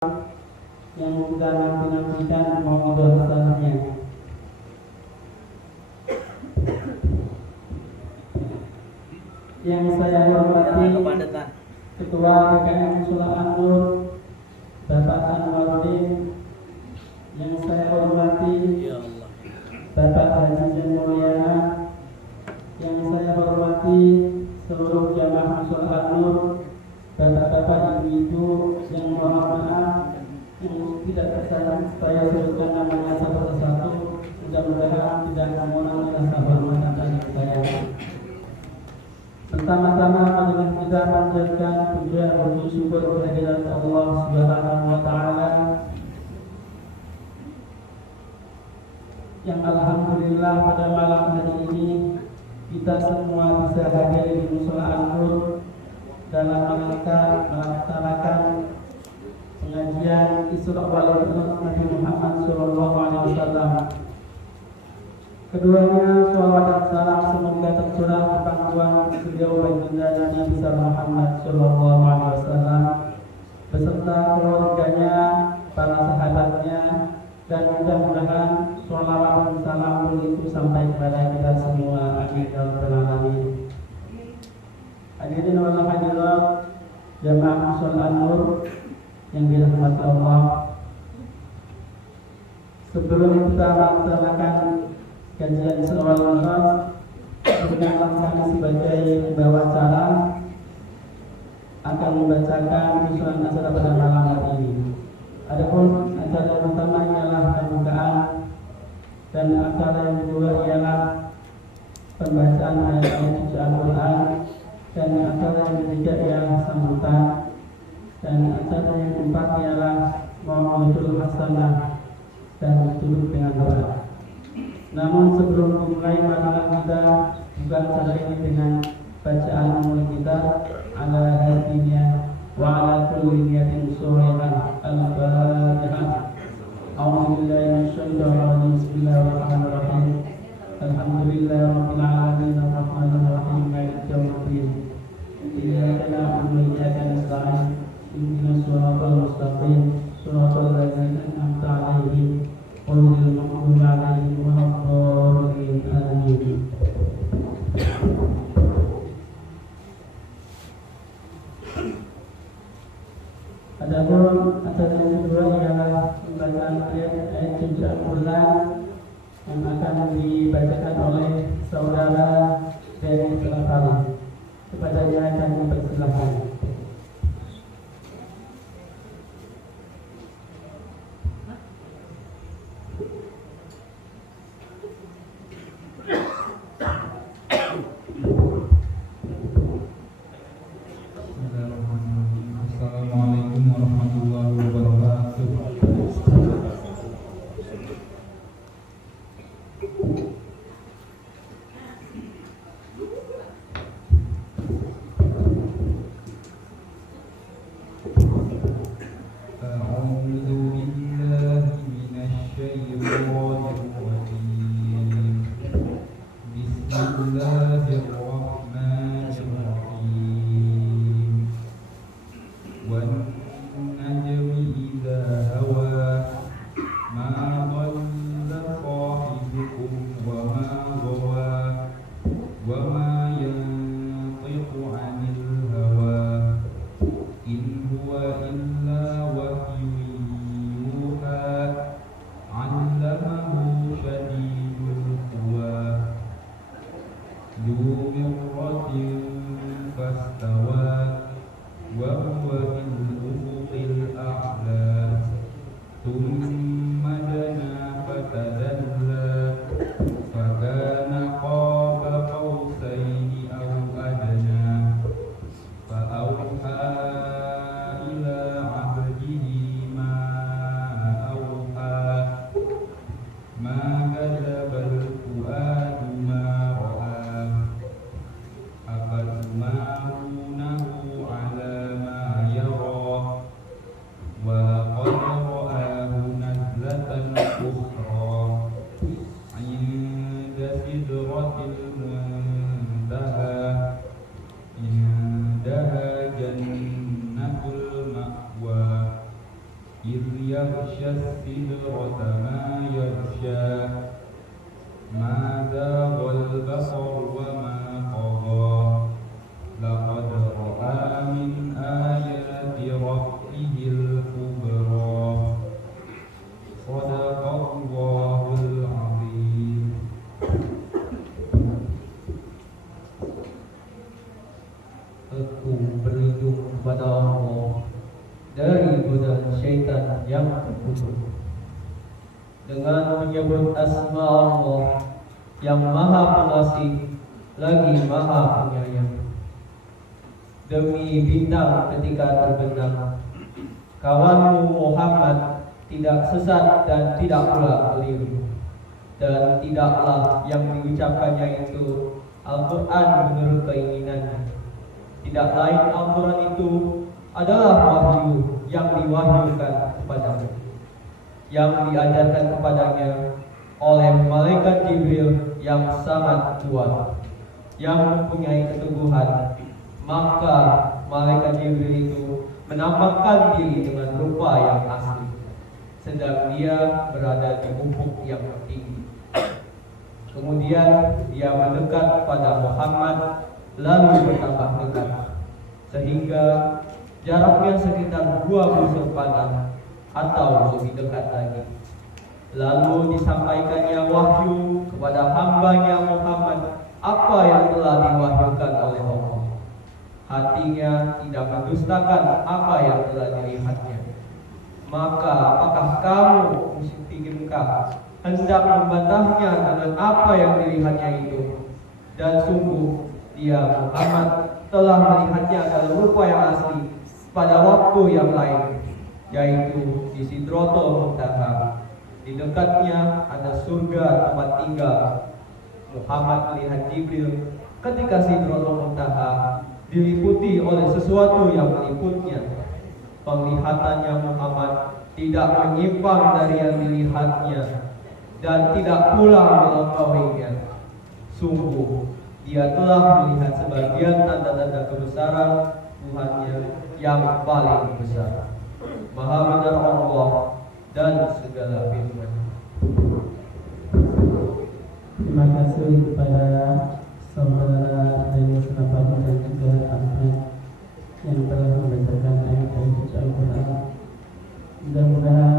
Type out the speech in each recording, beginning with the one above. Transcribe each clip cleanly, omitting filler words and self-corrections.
yang kita nanti-nantikan mau doa-doanya. Yang saya hormati Ketua DKM Mushola An-Nur Bapak Anwaruddin, yang saya hormati Bapak Haji Zain Mulyana, yang saya hormati seluruh jamaah Mushola An-Nur, bapak-bapak, ibu-ibu yang mohon maaf yang tidak tersalah supaya sebutkan namanya satu persatu. Mudah-mudahan tidak mengurangi rasa hormat dari saya. Pertama-tama marilah kita panjatkan puja dan syukur kehadirat Allah Subhanahu wa taala yang alhamdulillah pada malam hari ini kita semua bisa hadir di Mushola An-Nur dalam rangka melaksanakan pengajian Isra wal Mi'raj Nabi Muhammad SAW. Keduanya sholawat dan salam semoga tercurah di pangkuan beliau baginda Nabi Muhammad SAW beserta keluarganya, para sahabatnya, dan mudah-mudahan sholawat dan salam itu sampai kepada kita semua. Amin ya rabbal alamin. Hadirin wal hadirat jamaah Mushola An-Nur yang dirahmati Allah, sebelum kita melaksanakan kajian Isra wal Mi'raj, perkenankan kami sebagai pembawa acara akan membacakan susunan acara pada malam hari ini. Adapun acara yang pertama ialah pembukaan dan acara yang kedua ialah pembacaan ayat-ayat suci Al-Quran, dan acara yang ketiga ialah sambutan, dan acara yang keempat ialah mau'idul hasanah dan tutup dengan doa. Namun sebelum dimulai, marilah kita buka acara ini dengan bacaan mulai kita ala hatinya wa ala kulli niyatin sholihah. Al-Fatihah. A'udzubillahi minasyaitonir rajim. Bismillahirrahmanirrahim. Alhamdulillahirabbil alamin arrahmanir rahim maliki yaumiddin. Iyyaka na'budu wa iyyaka nasta'in. Ihdinas siratal mustaqim. Shiratal ladzina an'amta 'alaihim ghairil maghdubi 'alaihim waladdallin. Amin. Adapun acara yang kedua ialah pembacaan ayat suci Al-Quran yang akan dibacakan oleh saudara dari Selapari. Kepadanya kami persilahkan. Assalamualaikum warahmatullahi wabarakatuh. إذ يغشى السدرة ما يغشى ما زاغ البصر وما طغى لقد رأى من آيات ربه الكبرى صدق الله العظيم. Aku berlindung kepada Allah dari godaan syaitan yang terkutuk dengan menyebut asma Allah yang maha pengasih lagi maha penyayang. Demi bintang ketika terbenam, kawanmu Muhammad tidak sesat dan tidak pula keliru, dan tidaklah yang diucapkannya itu Al-Quran menurut keinginannya. Tidak lain Al-Quran itu adalah wahyu yang diwahyukan kepadanya, yang diajarkan kepadanya oleh malaikat Jibril yang sangat kuat, yang mempunyai keteguhan. Maka malaikat Jibril itu menampakkan diri dengan rupa yang asli, sedang dia berada di ufuk yang tinggi. Kemudian dia mendekat pada Muhammad, lalu bertambah dekat, sehingga jaraknya sekitar 2 busur panah atau lebih dekat lagi. Lalu disampaikannya wahyu kepada hambanya Muhammad apa yang telah diwahyukan oleh Allah. Hatinya tidak mendustakan apa yang telah dilihatnya. Maka apakah kamu muslimkah hendak membantahnya dengan apa yang dilihatnya itu? Dan sungguh dia Muhammad telah melihatnya dalam rupa yang asli pada waktu yang lain, yaitu di Sidratul Muntaha. Di dekatnya ada surga tempat tinggal. Muhammad melihat Jibril ketika Sidratul Muntaha diliputi oleh sesuatu yang meliputnya. Penglihatannya Muhammad tidak menyimpang dari yang dilihatnya dan tidak pula melampauinya. Sungguh dia telah melihat sebagian tanda-tanda kebesaran Tuhannya yang paling besar. Maha benar Allah dan segala firman. Terima kasih kepada saudara Denis Rapani dan juga Ahmad yang telah membacakan ayat-ayat suci Al-Quran. Mudah-mudahan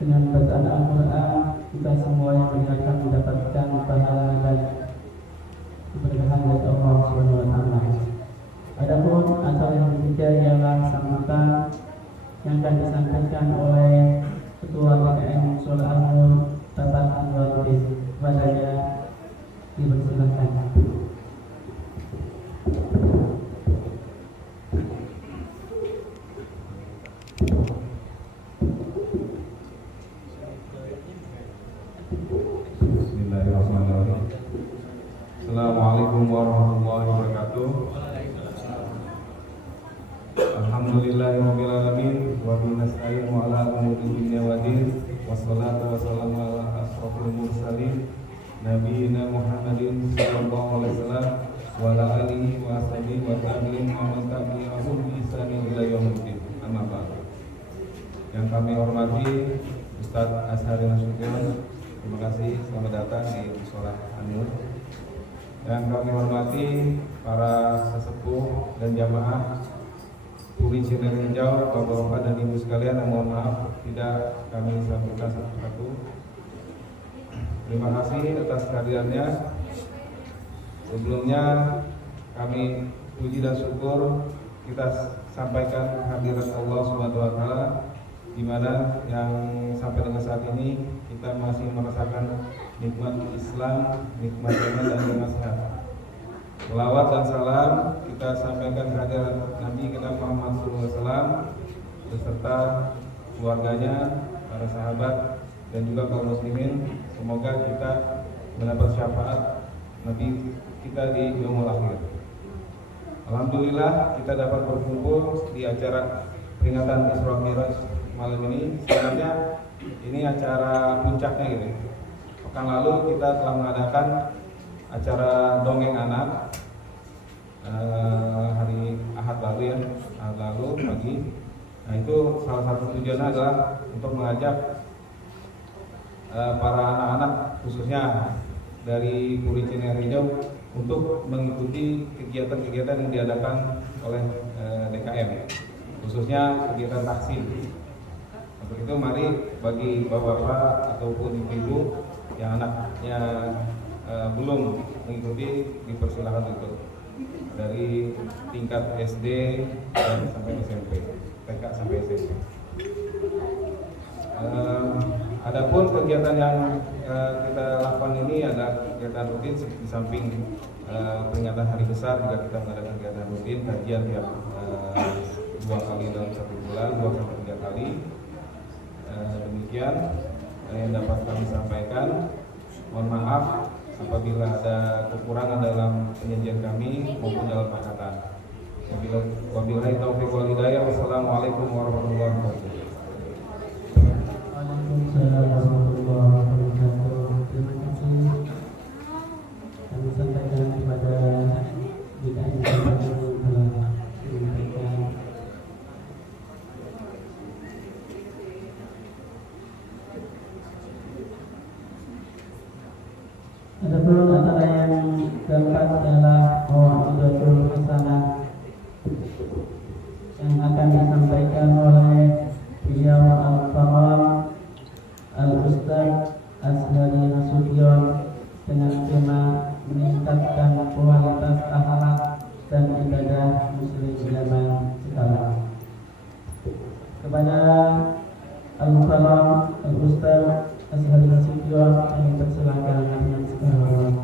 dengan bacaan Al-Quran kita semua yang mendengarkan mendapatkan pahala dan keberkahan dari Allah Subhanahu wa taala. Adapun acara yang ketiga ialah sambutan yang akan disampaikan oleh Ketua BKN Sul Al-Nur Bapak Anwaruddin. Kepadanya dipersilakan. Bismillahirrahmanirrahim. Assalamualaikum warahmatullahi wabarakatuh. Alhamdulillahirabbil alamin wa bihi nasta'in wa ala umuri dunya waddin. Wassalatu wassalamu ala asrofil mursalin nabiyina Muhammadin sallallahu alaihi wasallam wa ala alihi wa ashabihi wa tabi'in wa man tabi'ahum bi ihsanin ila yaumil amma ba'd. Yang kami hormati Ustaz Ashari Nasution, terima kasih selamat datang di Mushola An-Nur. Yang kami hormati para sesepuh dan jamaah Uri Cirenjau, Bapak-bapak dan Ibu sekalian, mohon maaf tidak kami sampaikan satu-satu. Terima kasih atas kehadirannya. Sebelumnya kami puji dan syukur kita sampaikan kehadiran Allah Subhanahu wa taala, di mana yang sampai dengan saat ini kita masih merasakan nikmat Islam, nikmat iman dan nikmat sehat. Selawat dan salam kita sampaikan kehadiran Nabi kita Muhammad SAW beserta keluarganya, para sahabat dan juga kaum muslimin. Semoga kita mendapat syafaat Nabi kita di yaumul akhir. Alhamdulillah kita dapat berkumpul di acara peringatan Isra Mi'raj malam ini. Sebenarnya ini acara puncaknya gitu. Pekan lalu kita telah mengadakan acara dongeng anak hari Ahad lalu ya, Ahad lalu pagi. Nah, itu salah satu tujuannya adalah untuk mengajak para anak-anak khususnya dari Puri Cinere Hijau untuk mengikuti kegiatan-kegiatan yang diadakan oleh DKM, khususnya kegiatan taksim. Untuk itu mari bagi bapak-bapak ataupun ibu-ibu yang anaknya belum mengikuti, dipersilakan untuk dari tingkat SD dan sampai SMP, TK sampai SMP. Adapun kegiatan yang kita lakukan ini ada kegiatan rutin di samping peringatan hari besar, juga kita mengadakan kegiatan rutin kajian tiap 2 kali dalam 1 bulan, 2 sampai 3 kali. Demikian yang dapat kami sampaikan. Mohon maaf apabila ada kekurangan dalam penyajian kami maupun dalam perkataan. Wabillahi taufiq wal hidayah. Wassalamualaikum warahmatullahi wabarakatuh. Waalaikumsalam warahmatullahi wabarakatuh. Terima kasih kami sampaikan kepada DKM yang telah menyampaikan. Adapun antara yang keempat adalah mau'izatul hasanah yang akan disampaikan oleh beliau Al-Faram Al-Ustaz Azhari Nasution dengan tema meningkatkan kualitas akhlak dan ibadah muslim zaman sekarang. Kepada Al-Faram Al-Ustaz Azhari Nasution kami persilakan dengan sekarang.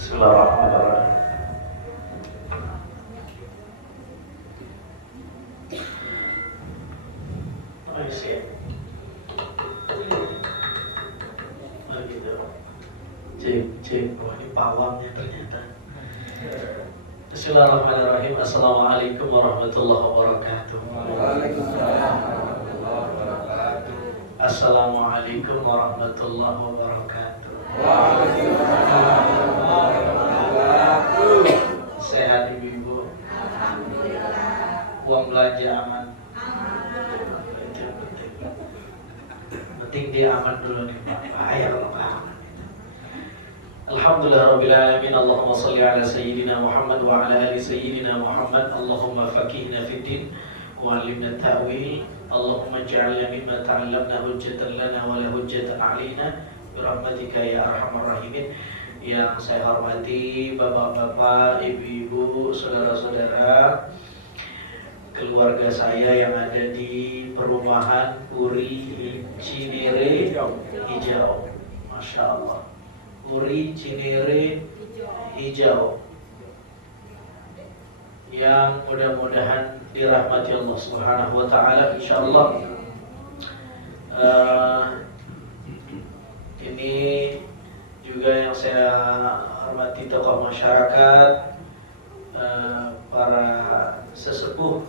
Bismillahirrahmanirrahim. Cek, wah ini pawangnya ternyata. Bismillahirrahmanirrahim. Assalamualaikum warahmatullahi wabarakatuh. Waalaikumsalam warahmatullahi wabarakatuh. Assalamualaikum warahmatullahi wabarakatuh. Waalaikumsalam warahmatullahi wabarakatuh. Sehat ibu-ibu? Alhamdulillah. Uang belanja aman? Penting dia aman dulu nih Pak. Bahaya kalau nggak aman. Alhamdulillah Rabbil Alamin. Allahumma salli ala Sayyidina Muhammad wa ala ali Sayyidina Muhammad. Allahumma faqihna fid din wa alimna ta'wil. Allahumma ja'alna mimma ta'allamna hujjatan lana wa la hujjatan alaina birahmatika ya arhamar rahimin. Yang saya hormati bapak-bapak, ibu-ibu, saudara-saudara, keluarga saya yang ada di perumahan Puri Cinere Hijau. Masya Allah, Puri Cinere Hijau, yang mudah-mudahan dirahmati Allah Subhanahu wa taala insyaallah. Ini juga yang saya hormati tokoh masyarakat, para sesepuh,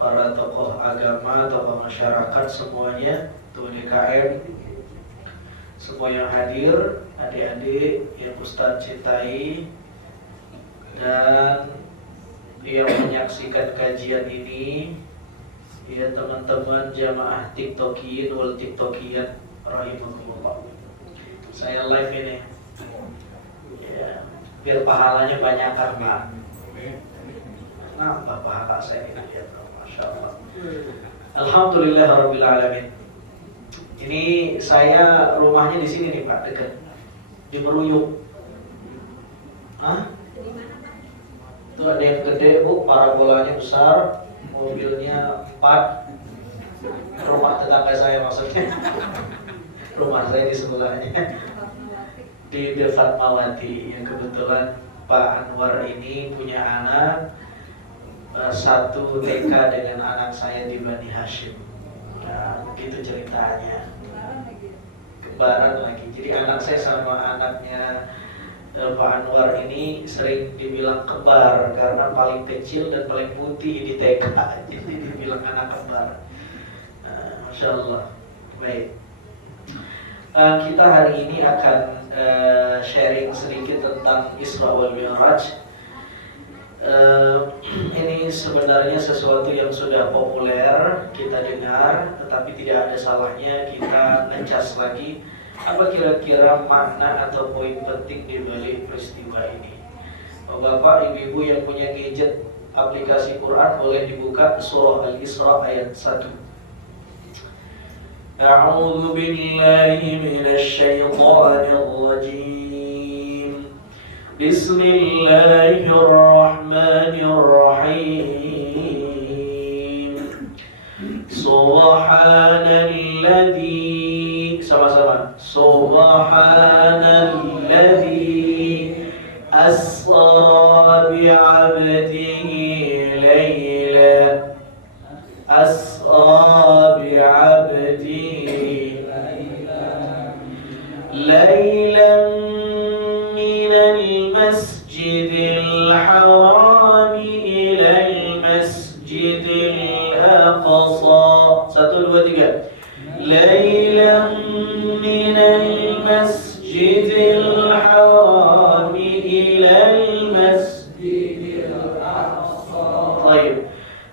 para tokoh agama, tokoh masyarakat semuanya, Ketua DKM, semua yang hadir, adik-adik yang Ustadz cintai dan yang menyaksikan kajian ini, ya teman-teman jamaah TikTokiyin wal TikTokiyat rahimahumullah. Saya live ini, ya, biar pahalanya banyak kan Pak. Nambah pahala saya ini, ya, Masya Allah. Alhamdulillah Rabbil Alamin. Ini saya rumahnya di sini nih Pak, dekat di Meruyuk. Hah? Itu ada yang gede Bu, parabolanya besar, mobilnya 4. Rumah tetangga saya maksudnya. Rumah saya di sebelahnya, di Fatmawati, yang kebetulan Pak Anwar ini punya anak satu TK dengan anak saya di Bani Hashim. Nah, begitu ceritanya. Kembaran lagi. Jadi anak saya sama anaknya Pak Anwar ini sering dibilang kembar karena paling kecil dan paling putih di TK, jadi dibilang anak kembar. Masya Allah. Baik. Kita hari ini akan sharing sedikit tentang Isra wal Mi'raj. Ini sebenarnya sesuatu yang sudah populer kita dengar, tetapi tidak ada salahnya kita ngecas lagi apa kira-kira makna atau poin penting di balik peristiwa ini. Bapak, ibu-ibu yang punya gadget aplikasi Quran boleh dibuka surah Al-Isra ayat 1. A'udzu billahi minasy syaithanir rajim. Bismillahirrahmanirrahim. Subhanalladzi, sama-sama. Subhanalladzi asra bi'abdihi layla. Asra bi'abdihi laylan minal masjidil haram ilal masjidil aqsa. 1, 2, 3. Laylan minal masjidil haram ilal masjidil aqsa. Baik.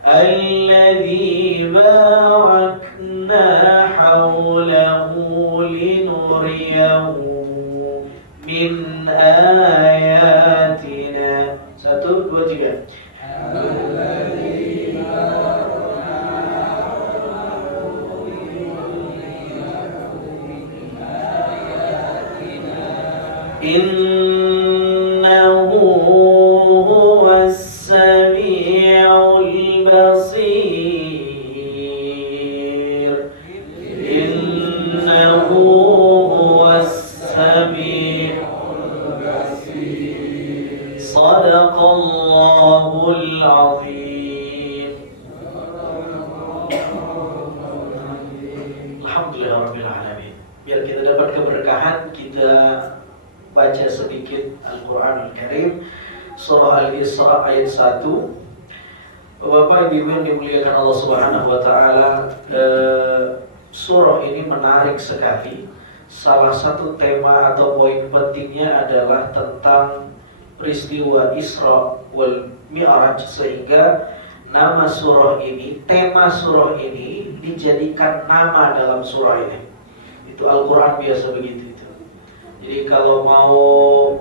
Alladzi barakna hawlahu linuriyahu min ayatina. 1, 2, 3. Innahu huwas sami'ul basir. Innahu huwas sami'ul basir. Sadaqallahul azim. Alhamdulillahirabbil alamin. Biar kita dapat keberkahan, kita baca sedikit Al-Quran Al-Karim, surah Al-Isra ayat 1. Bapak Ibu yang dimuliakan Allah Subhanahu wa Ta'ala, surah ini menarik sekali. Salah satu tema atau poin pentingnya adalah tentang peristiwa Isra wal Mi'raj, sehingga nama surah ini, tema surah ini dijadikan nama dalam surah ini. Itu Al-Quran biasa begitu. Jadi kalau mau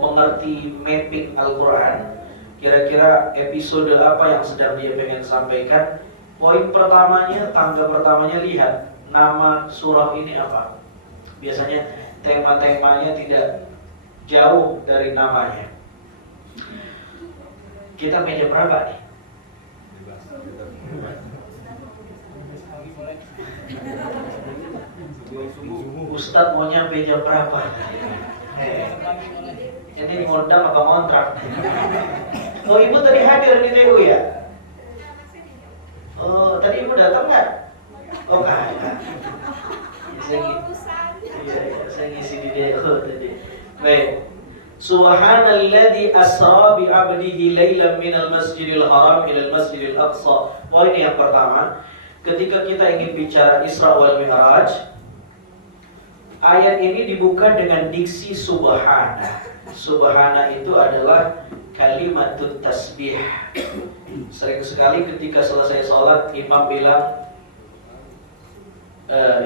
mengerti mapping Al-Quran, kira-kira episode apa yang sedang dia pengen sampaikan, poin pertamanya, tangga pertamanya, lihat nama surah ini apa. Biasanya tema-temanya tidak jauh dari namanya. Kita meja berapa nih? Ustadz maunya meja berapa? Ini ngundang apa ngontrak? Oh, ibu tadi hadir di TU ya? Oh, tadi ibu datang nggak? Oh, kagak. Saya ngisi di TU tadi. Baik. Subhanalladzi asra bi 'abdihi lailan minal masjidil haram ilal masjidil aqsa. Poin yang pertama, ketika kita ingin bicara Isra wal Mi'raj, ayat ini dibuka dengan diksi subhana. Subhana itu adalah kalimatut tasbih. Sering sekali ketika selesai sholat, imam bilang,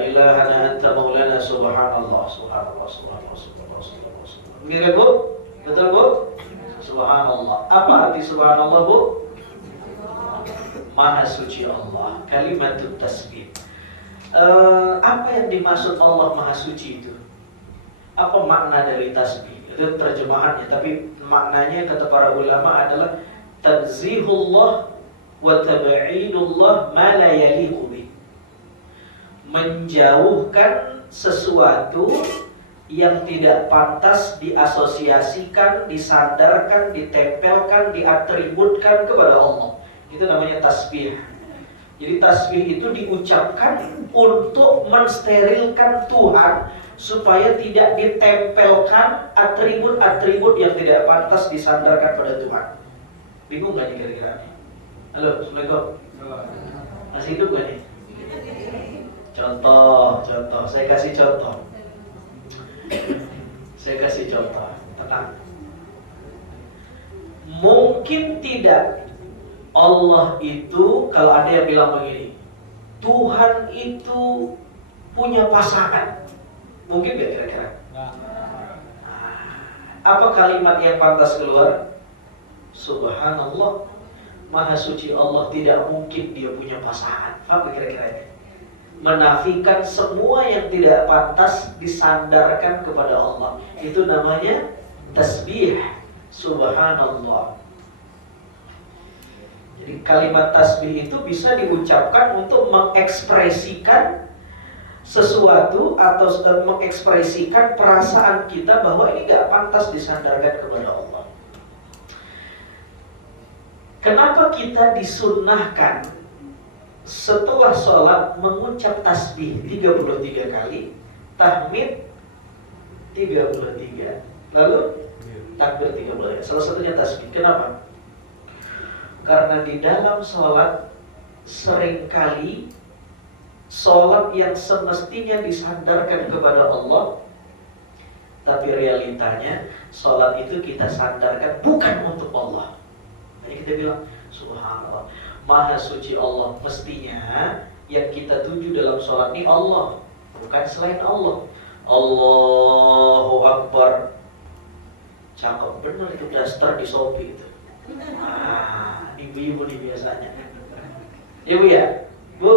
ilahana anta maulana subhanallah, subhanallah, subhanallah, subhanallah, subhanallah. Mirip bu? Betul bu? Subhanallah. Apa arti subhanallah bu? Maha suci Allah. Kalimatut tasbih. Apa yang dimaksud Allah Maha Suci itu? Apa makna dari tasbih? Itu terjemahannya, tapi maknanya kata para ulama adalah tanzihullah wa tab'idullah ma la yaliqu bih. Menjauhkan sesuatu yang tidak pantas diasosiasikan, disandarkan, ditempelkan, diatributkan kepada Allah. Itu namanya tasbih. Jadi tasbih itu diucapkan untuk mensterilkan Tuhan supaya tidak ditempelkan atribut-atribut yang tidak pantas disandarkan pada Tuhan. Bingung gak nih kira-kira? Halo, Assalamualaikum. Masih hidup gak nih? Contoh, saya kasih contoh. Tenang. Mungkin tidak Allah itu, kalau ada yang bilang begini, Tuhan itu punya pasangan. Mungkin gak kira-kira? Apa kalimat yang pantas keluar? Subhanallah, Maha suci Allah, tidak mungkin dia punya pasangan. Apa kira-kira? Menafikan semua yang tidak pantas disandarkan kepada Allah. Itu namanya tasbih. Subhanallah. Jadi kalimat tasbih itu bisa diucapkan untuk mengekspresikan sesuatu atau mengekspresikan perasaan kita bahwa ini gak pantas disandarkan kepada Allah. Kenapa kita disunnahkan setelah sholat mengucap tasbih 33 kali, tahmid 33, lalu takbir 13. Salah satunya tasbih. Kenapa? Karena di dalam sholat seringkali sholat yang semestinya disandarkan kepada Allah, tapi realitanya sholat itu kita sandarkan bukan untuk Allah. Jadi kita bilang Subhanallah, Maha suci Allah. Mestinya yang kita tuju dalam sholat ini Allah, bukan selain Allah. Allahu Akbar. Cakep bener itu daster di Shopee itu. Ibu-ibu nih biasanya. Ya Bu ya? Bu,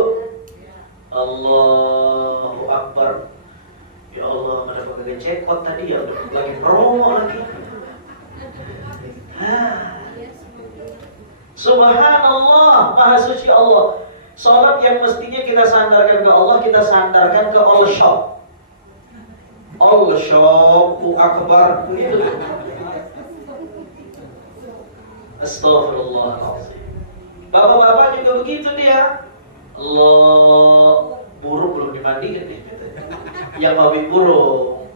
Allahu Akbar. Ya Allah, kenapa kagak cekot tadi ya? Lagi promo lagi. Subhanallah, Maha suci Allah. Salat yang mestinya kita sandarkan ke Allah, kita sandarkan ke all shop. All shop, Akbar, begitu. Astagfirullahaladzim. Bapak-bapak juga begitu dia. Allah, burung belum dimandikan nih. Yang mabik burung.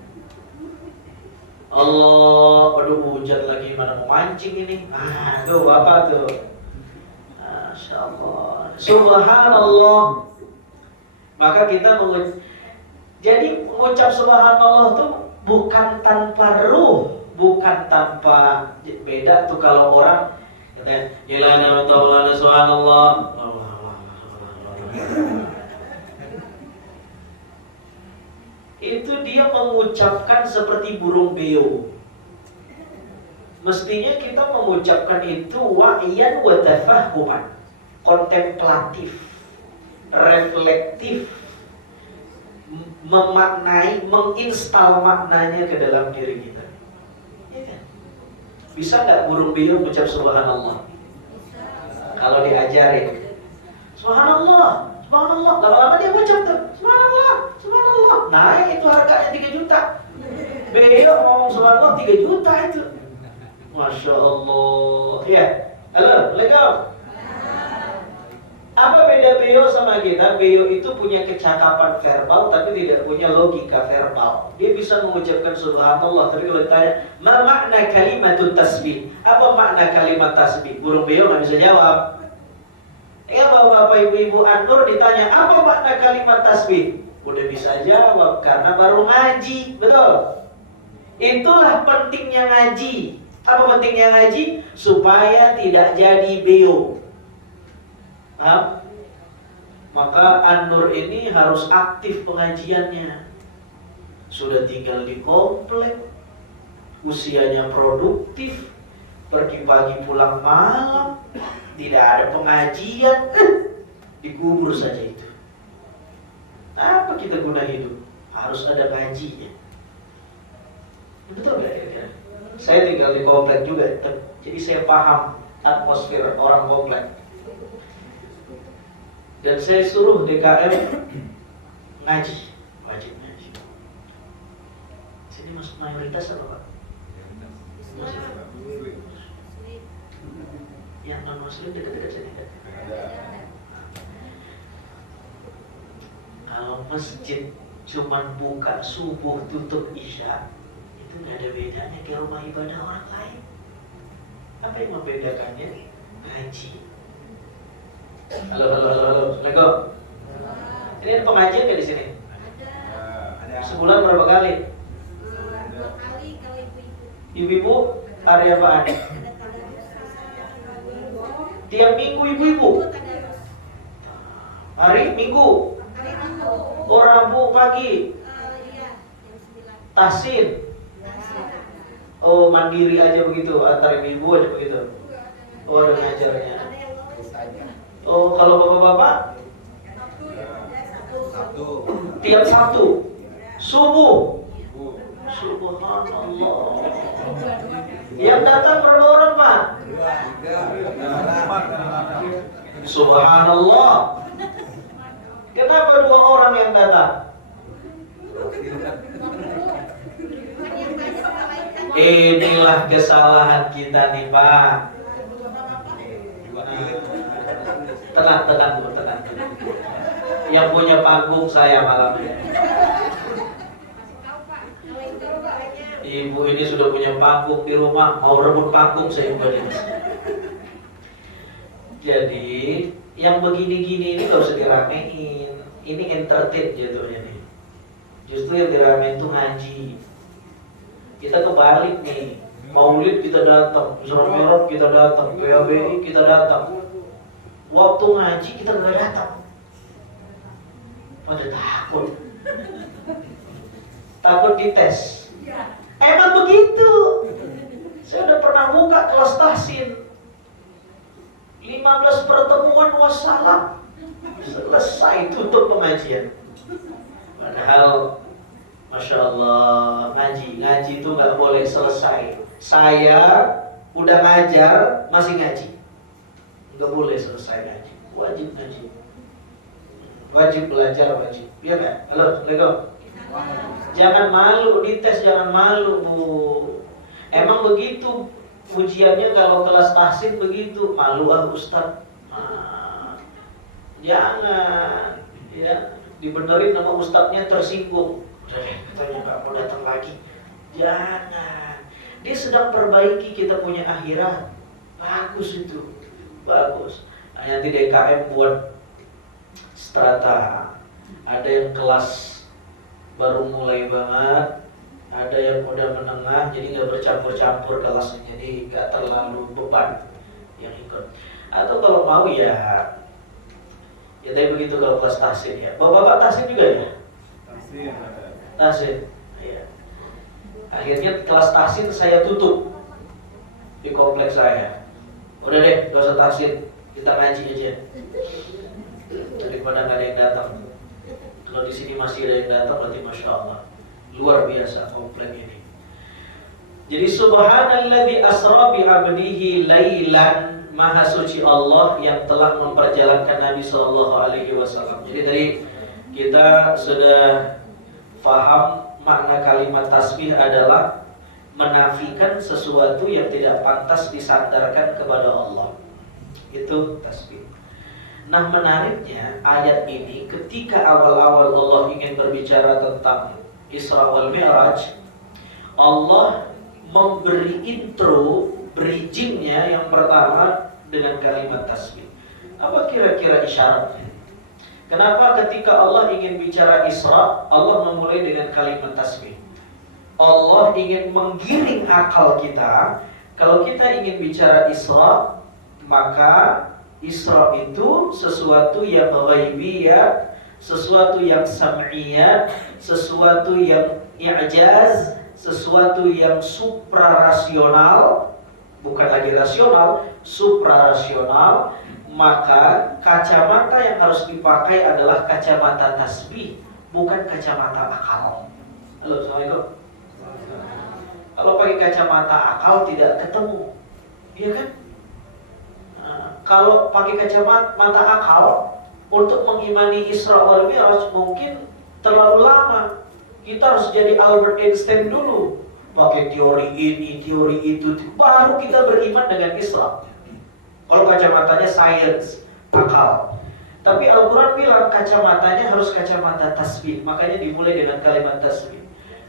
Allah, aduh hujan lagi, mana mau mancing ini? Tuh bapak tuh. Masya Allah. Subhanallah. Maka kita jadi mengucap subhanallah tuh bukan tanpa ruh, bukan tanpa beda tuh kalau orang katanya ilana ta'ala subhanallah. Itu dia mengucapkan seperti burung beo. Mestinya kita mengucapkan itu wa'iyan wa tafahuman, kontemplatif, reflektif, memaknai, menginstal maknanya ke dalam diri kita. Ya kan? Bisa nggak burung beo mengucap subhanallah? Kalau diajarin subhanallah, subhanallah, kalau lama dia ucap tuh subhanallah, subhanallah, naik itu harganya 3 juta. Beo ngomong subhanallah 3 juta itu. Masya Allah. Ya, halo, Assalamualaikum. Apa beda beo sama kita? Beo itu punya kecakapan verbal tapi tidak punya logika verbal. Dia bisa mengucapkan subhanallah, tapi kalau ditanya, ma makna kalimatut tasbih? Apa makna kalimat tasbih? Burung beo nggak bisa jawab. Ya bapak ibu-ibu An-Nur ditanya, apa makna kalimat tasbih? Udah bisa jawab karena baru ngaji, betul? Itulah pentingnya ngaji. Apa pentingnya ngaji? Supaya tidak jadi beo. Maka An-Nur ini harus aktif pengajiannya. Sudah tinggal di komplek, usianya produktif, pergi pagi pulang malam, tidak ada pengajian, dikubur saja itu. Apa kita guna hidup? Harus ada ngajinya. Betul gak kira-kira? Saya tinggal di komplek juga, jadi saya paham atmosfer orang komplek. Dan saya suruh DKM ngaji, wajib ngaji. Sini masuk mayoritas apa Pak? Yang non muslim dekat-dekat sini kan? Kalau masjid cuman buka subuh tutup isya, itu nggak ada bedanya kayak rumah ibadah orang lain. Apa yang membedakannya? Ngaji. Halo. Assalamualaikum. Ini ada pengajian nggak di sini? Ada. Sebulan berapa kali? 2 kali kalau ibu-ibu. Ibu-ibu hari apaan? Ada tadarus Tiap minggu ibu-ibu. tadarus. Hari Minggu. Hari Rabu. Oh, Rabu pagi. Iya, jam 9. Tasin. Tasir. Oh, mandiri aja begitu, antar ibu aja begitu. Oh, ada ngajarnya. Ada yang ngurus aja. Oh, kalau bapak-bapak Sabtu. tiap Sabtu subuh. Subhanallah. Yang datang berapa orang, Pak? Subhanallah. Kenapa 2 orang yang datang? Inilah kesalahan kita nih, Pak. Tenang dulu. Yang punya panggung saya malam ini. Ibu ini sudah punya panggung di rumah, mau rebut panggung saya ini. Jadi yang begini-gini ini gak usah diramein. Ini entertain jatuhnya nih. Justru yang diramein itu ngaji. Kita kebalik nih. Maulid kita datang, Isra Mi'raj kita datang, PABI kita datang. Waktu ngaji kita nggak datang. Pada takut dites. Emang begitu. Saya udah pernah buka kelas tahsin. 15 pertemuan wassalam. Selesai tutup pengajian. Padahal Masya Allah, ngaji itu nggak boleh selesai. Saya udah ngajar masih ngaji, nggak boleh selesai ngaji. Wajib ngaji, wajib belajar, wajib. Iya kan? Halo, Assalamualaikum. Jangan malu dites, jangan malu, Bu. Emang begitu ujiannya kalau kelas tahsin begitu, malu Ustaz. Jangan, ya dibenerin sama ustadznya tersinggung. Udah deh, katanya nggak mau datang lagi. Jangan. Dia sedang perbaiki kita punya akhirat. Bagus itu, bagus. Nah, nanti DKM buat strata. Ada yang kelas baru mulai banget, ada yang udah menengah, jadi nggak bercampur-campur kelasnya, jadi nggak terlalu beban yang ikut. Atau kalau mau ya tapi begitu kalau kelas tahsin ya. Bapak tahsin juga ya? Tahsin. Ya. Akhirnya kelas tahsin saya tutup di kompleks saya. Udah deh, gak usah tahsin, kita ngaji aja. Daripada nggak ada yang datang. Kalau di sini masih ada yang datang, berarti Masya Allah, luar biasa kompleks ini. Jadi subhanalladzi asra bi 'abdihi lailan, maha suci Allah yang telah memperjalankan Nabi SAW. Jadi tadi kita sudah paham makna kalimat tasbih adalah menafikan sesuatu yang tidak pantas disandarkan kepada Allah. Itu tasbih. Nah, menariknya ayat ini ketika awal-awal Allah ingin berbicara tentang Isra wal Mi'raj, Allah memberi intro, bridgingnya yang pertama dengan kalimat tasbih. Apa kira-kira isyaratnya? Kenapa ketika Allah ingin bicara Isra, Allah memulai dengan kalimat tasbih? Allah ingin menggiring akal kita. Kalau kita ingin bicara Isra, maka Isra itu sesuatu yang ghaibiyat, sesuatu yang sam'iyat, sesuatu yang i'jaz, sesuatu yang suprarasional, bukan lagi rasional, suprarasional. Maka kacamata yang harus dipakai adalah kacamata tasbih, bukan kacamata akal. Halo, Assalamualaikum. Kalau pakai kacamata akal tidak ketemu, iya kan? Nah, kalau pakai kacamata akal untuk mengimani Isra wal Mi'raj mungkin terlalu lama. Kita harus jadi Albert Einstein dulu, pakai teori ini, teori itu, baru kita beriman dengan Isra. Kalau kacamatanya science, akal. Tapi Al-Quran bilang kacamatanya harus kacamata tasbih. Makanya dimulai dengan kalimat tasbih.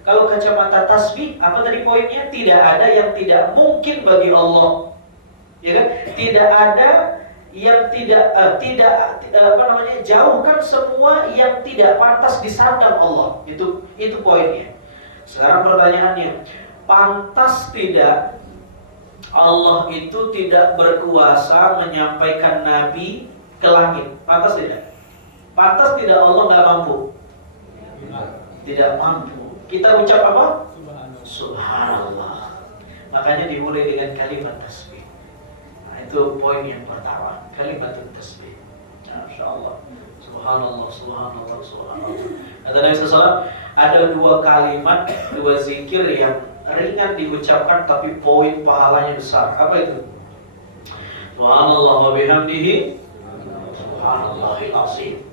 Kalau kacamata tasbih, apa tadi poinnya? Tidak ada yang tidak mungkin bagi Allah. Ya kan? Tidak ada yang jauhkan semua yang tidak pantas disandang Allah. Itu poinnya. Sekarang pertanyaannya, pantas tidak Allah itu tidak berkuasa menyampaikan Nabi ke langit? Pantas tidak? Pantas tidak Allah nggak mampu? Tidak mampu. Kita ucap apa? Subhanallah. Makanya dimulai dengan kalimat tasbih. Nah, itu poin yang pertama, kalimat tasbih. Masya Allah. Subhanallah, subhanallah, subhanallah. Kata Nabi SAW, ada dua kalimat, dua zikir yang ringan diucapkan tapi poin pahalanya besar. Apa itu? Subhanallah wa bihamdihi subhanallahil azim.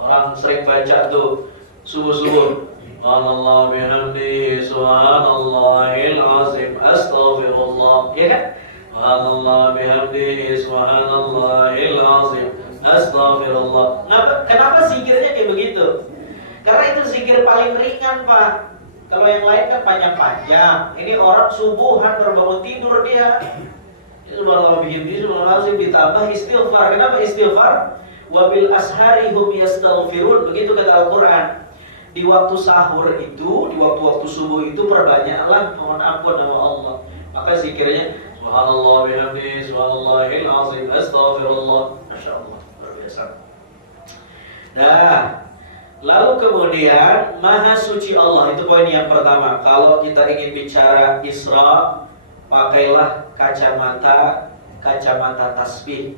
Orang sering baca tuh subuh-subuh, subhanallah wa bihamdihi subhanallahil azim, astaghfirullah, ya kan? Subhanallah wa bihamdihi subhanallahil azim, astaghfirullah. Kenapa zikirnya kayak begitu? Karena itu zikir paling ringan, Pak. Kalau yang lain kan panjang-panjang. Ini orang subuhan baru bangun tidur dia. Subhanallah bihamdihi subhanallah azim ditambah istighfar. Kenapa istighfar? Wabil ashari hum yastaghfirun. Begitu kata Al-Qur'an. Di waktu sahur itu, di waktu-waktu subuh itu perbanyaklah mohon ampun nama Allah. Maka zikirnya subhanallah bihamdihi subhanallahil azim, astaghfirullah. Masyaallah, luar biasa. Nah, lalu kemudian Maha Suci Allah, itu poin yang pertama. Kalau kita ingin bicara Isra, pakailah kacamata tasbih.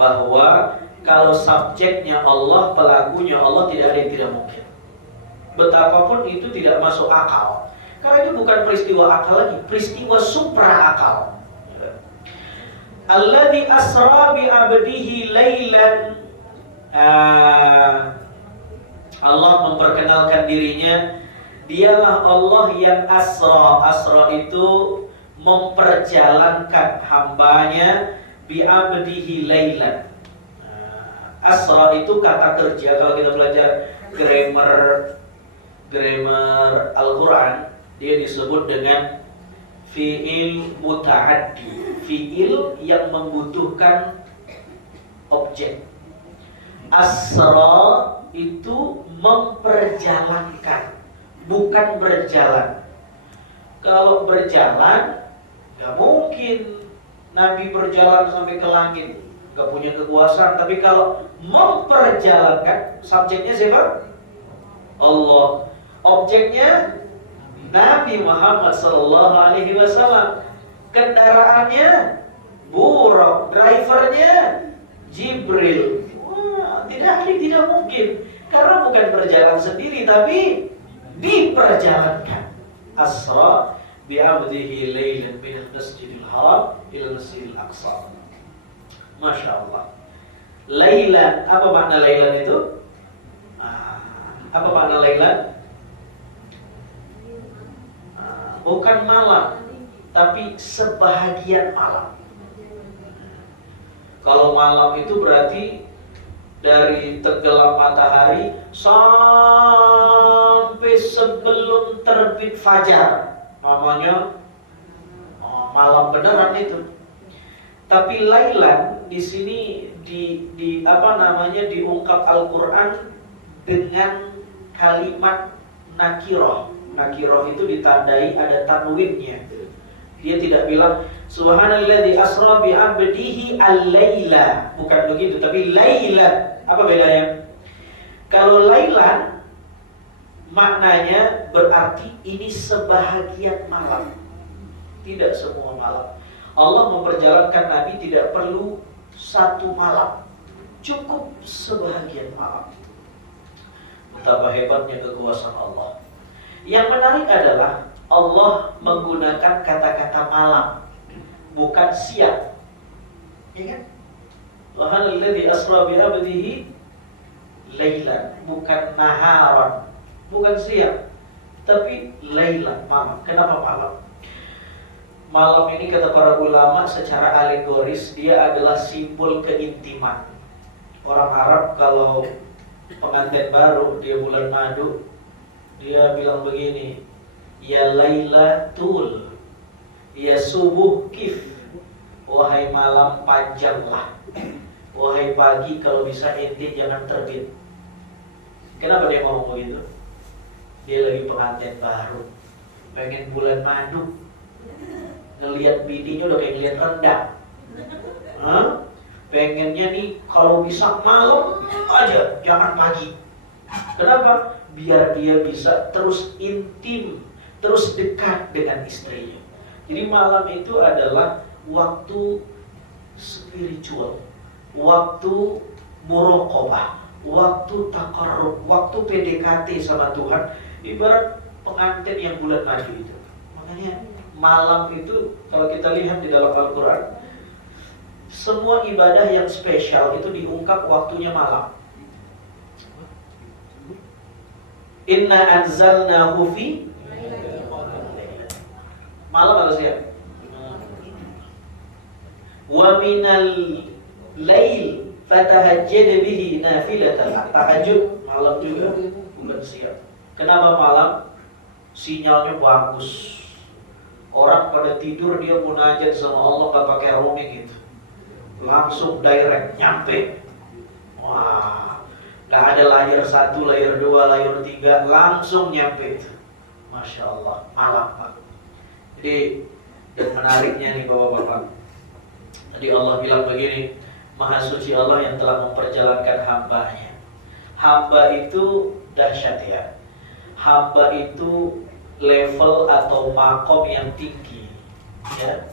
Bahwa kalau subjeknya Allah, pelakunya Allah, tidak ada yang tidak mungkin. Betapapun itu tidak masuk akal. Karena itu bukan peristiwa akal lagi, peristiwa supra akal. Alladzi asra bi 'abdihi lailan. Allah memperkenalkan dirinya, dialah Allah yang asra. Asra itu memperjalankan hambanya bi'abdihi lailan. Asra itu kata kerja. Kalau kita belajar grammar Al-Quran, dia disebut dengan fi'il muta'addi, fi'il yang membutuhkan objek. Asra itu memperjalankan, bukan berjalan. Kalau berjalan, gak mungkin Nabi berjalan sampai ke langit, gak punya kekuasaan. Tapi kalau memperjalankan, subjeknya siapa? Allah. Objeknya Nabi Muhammad SAW. Kendaraannya Buraq, drivernya Jibril. Wah, tidak mungkin. Karena bukan berjalan sendiri, tapi diperjalankan. Asra bi'abdihi lailan minal masjidil haram ila masjidil aqsa. Masya Allah. Lailan, apa makna lailan itu? Apa makna lailan? Bukan malam, tapi sebahagian malam. Kalau malam itu berarti dari tenggelam matahari sampai sebelum terbit fajar. Namanya malam beneran itu. Tapi lailan di sini diungkap Al-Qur'an dengan kalimat nakirah. Nakirah itu ditandai ada tanwinnya. Dia tidak bilang subhanalladzi asra bi 'abdihi al-laila, bukan begitu, tapi lailan. Apa bedanya? Kalau lailan maknanya berarti ini sebahagian malam, tidak semua malam. Allah memperjalankan Nabi tidak perlu satu malam, cukup sebahagian malam. Betapa hebatnya kekuasaan Allah. Yang menarik adalah Allah menggunakan kata-kata malam, bukan siang. Ya kan? Subhanalladzi asra bi 'abdihi lailan, bukan naharan, bukan siang, tapi lailan, malam. Kenapa malam? Malam ini kata para ulama secara alegoris dia adalah simbol keintiman. Orang Arab kalau pengantin baru dia bulan madu, dia bilang begini, ya lailatul, ya subuh kif, wahai malam panjanglah, wahai pagi kalau bisa ente jangan terbit. Kenapa dia ngomong begitu? Dia lagi pengantin baru, pengen bulan madu, ngelihat bininya udah kayak ngelihat rendang. Pengennya nih kalau bisa malam aja, jangan pagi. Kenapa? Biar dia bisa terus intim, terus dekat dengan istrinya. Jadi malam itu adalah waktu spiritual, waktu muraqabah, waktu taqarrub, waktu PDKT sama Tuhan. Ibarat pengantin yang bulan madu itu. Makanya malam itu kalau kita lihat di dalam Al-Quran, semua ibadah yang spesial itu diungkap waktunya malam. Inna anzalnahu fi malam atau siang? Wa minal lail fatahajjad bihi nafilatan. Tahajud malam juga, bukan siang. Kenapa malam? Sinyalnya bagus. Orang pada tidur dia munajat sama Allah gak pakai roaming gitu. Langsung direct nyampe. Wah, gak ada layar 1, layar 2, layar 3, langsung nyampe. Masya Allah, malam Pak. Jadi yang menariknya nih Bapak-Bapak, tadi Allah bilang begini, Maha Suci Allah yang telah memperjalankan hambanya. Hamba itu dahsyat ya. Hamba itu level atau makom yang tinggi ya.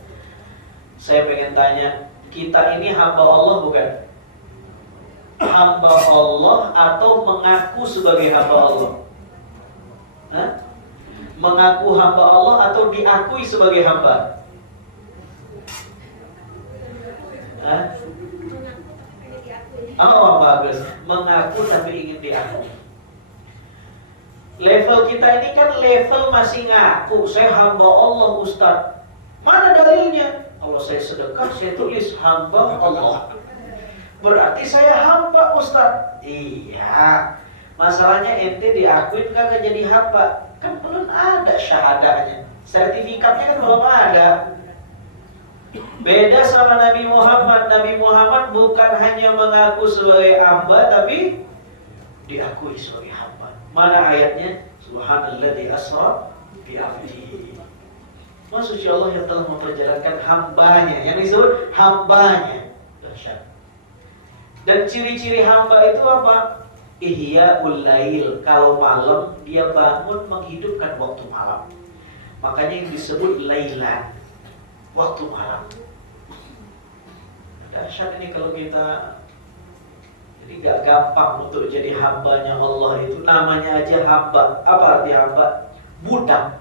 Saya pengen tanya, kita ini hamba Allah bukan? Hamba Allah atau mengaku sebagai hamba Allah? Hah? Mengaku hamba Allah atau diakui sebagai hamba? Hah? Oh bagus, mengaku tapi ingin diakui. Level kita ini kan level masih ngaku, saya hamba Allah Ustaz. Mana dalilnya? Kalau saya sedekah, saya tulis hamba Allah. Berarti saya hamba Ustaz. Iya. Masalahnya ente diakuin kagak jadi hamba. Kan belum ada syahadahnya. Sertifikatnya kan belum ada. Beda sama Nabi Muhammad. Nabi Muhammad bukan hanya mengaku sebagai hamba, tapi diakui sebagai hamba. Mana ayatnya? Subhanalladzi asra bi 'abdihi. Maha Suci Allah yang telah memperjalankan hambanya. Yang disebut hambanya. Dahsyat. Dan ciri-ciri hamba itu apa? Ihya'ul lail. Kalau malam dia bangun menghidupkan waktu malam. Makanya yang disebut lailan, waktu malam. Dahsyat ini kalau kita. Jadi gak gampang untuk jadi hambanya Allah itu. Namanya aja hamba. Apa arti hamba? Budak.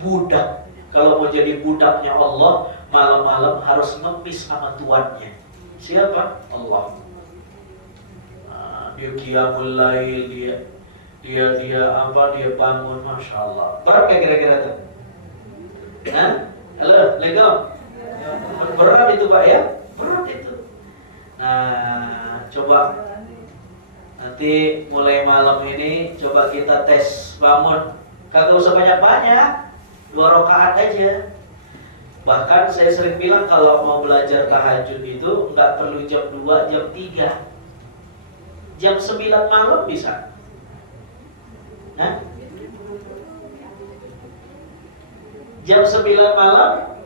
Budak. Kalau mau jadi budaknya Allah, malam-malam harus ngemis sama tuannya. Siapa? Allah. Dia qiyamul lail, dia bangun, masya Allah. Berat gak kira-kira tuh? Nah, halo, legal. Berat itu Pak ya? Berat itu. Nah, coba nanti mulai malam ini coba kita tes bangun. Kagak usah banyak-banyak, 2 rakaat aja. Bahkan saya sering bilang kalau mau belajar tahajud itu nggak perlu jam 2, jam 3, jam 9 malam bisa. Nah, jam 9 malam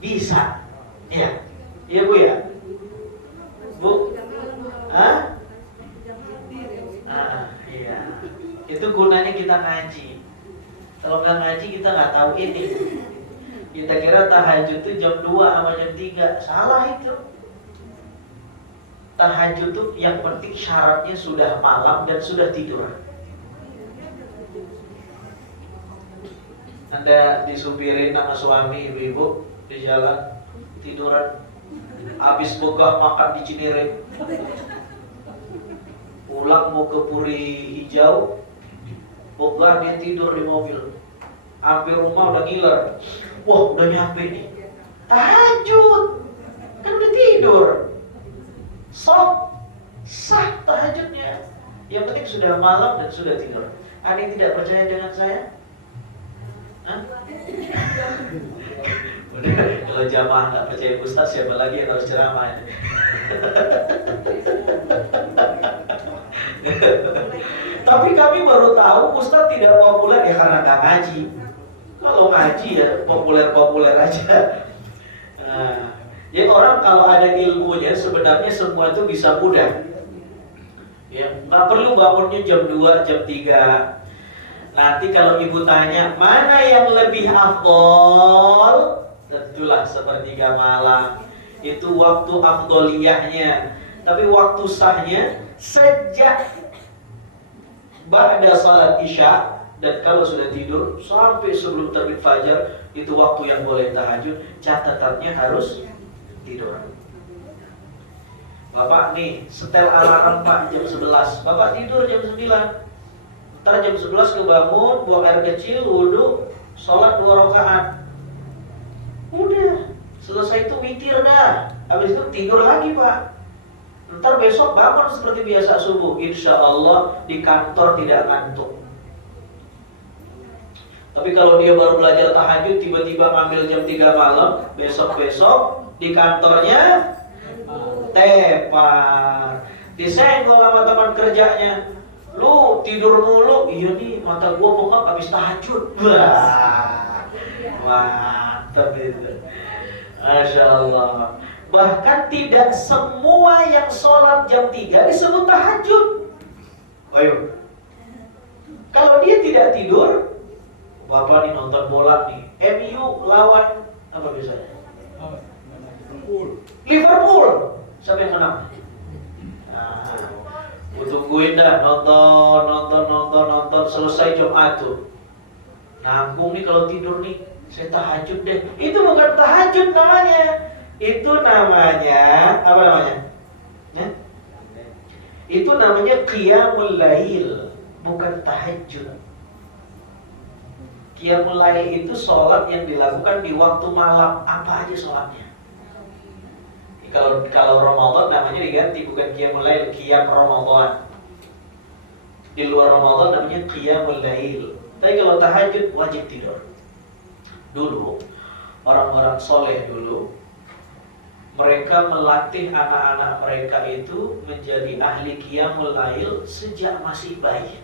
bisa. Ya, iya Bu ya. Bu, hah? Iya. Itu gunanya kita ngaji. Kalau nggak ngaji kita nggak tahu ini. Kita kira tahajud itu jam 2 sama jam 3. Salah itu. Tahajud itu yang penting syaratnya sudah malam dan sudah tidur. Anda disupirin sama suami ibu-ibu di jalan tiduran. Habis begah makan di Cinere, pulang mau ke Puri Hijau, begah dia tidur di mobil. Hampir rumah udah ngiler. Wah udah nyampe nih. Tahajud, kan udah tidur. sah tahajudnya. Yang penting sudah malam dan sudah tidur. Ada yang tidak percaya dengan saya? Hah? Udah, kalau jamaah nggak percaya Ustaz, siapa lagi yang harus ceramah? Tapi kami baru tahu Ustaz tidak populer ya karena nggak ngaji. Kalau ngaji ya populer-populer aja. Nah, jadi orang kalau ada ilmunya sebenarnya semua itu bisa mudah. Ya, nggak perlu bangunnya jam 2, jam 3. Nanti kalau ibu tanya mana yang lebih afdol, tentulah sepertiga malam. Itu waktu afdoliyahnya. Tapi waktu sahnya sejak ba'da salat isya, dan kalau sudah tidur sampai sebelum terbit fajar, itu waktu yang boleh tahajud. Catatannya harus tidur. Bapak nih setel alarm Pak jam 11, Bapak tidur jam 9. Ntar jam 11 kebangun, buang air kecil, wudhu, sholat 2 rakaat. Udah, selesai itu witir dah. Habis itu tidur lagi Pak. Ntar besok bangun seperti biasa subuh. Insya Allah di kantor tidak ngantuk. Tapi kalau dia baru belajar tahajud, tiba-tiba ngambil jam 3 malam, besok-besok di kantornya tepar. Disenggol sama teman kerjanya, lu tidur mulu. Iya nih, mata gua bengkak habis tahajud. Wah, mantap itu. Masya Allah. Bahkan tidak semua yang sholat jam 3 disebut tahajud. Ayo. Kalau dia tidak tidur, Bapak nih nonton bola nih, MU lawan apa biasanya? Liverpool. Siapa yang menang? Nah, gue tungguin dah nonton selesai Jumat tuh. Nanggung nih kalau tidur nih, saya tahajud deh. Itu bukan tahajud namanya. Itu namanya apa namanya? Ya? Itu namanya qiyamul lail, bukan tahajud. Qiyamul lail itu sholat yang dilakukan di waktu malam. Apa aja sholatnya? Kalau Ramadan namanya diganti, bukan qiyamul lail, qiyam Ramadan. Di luar Ramadan namanya qiyamul lail. Tapi kalau tahajud wajib tidur. Dulu orang-orang soleh dulu, mereka melatih anak-anak mereka itu menjadi ahli qiyamul lail sejak masih bayi.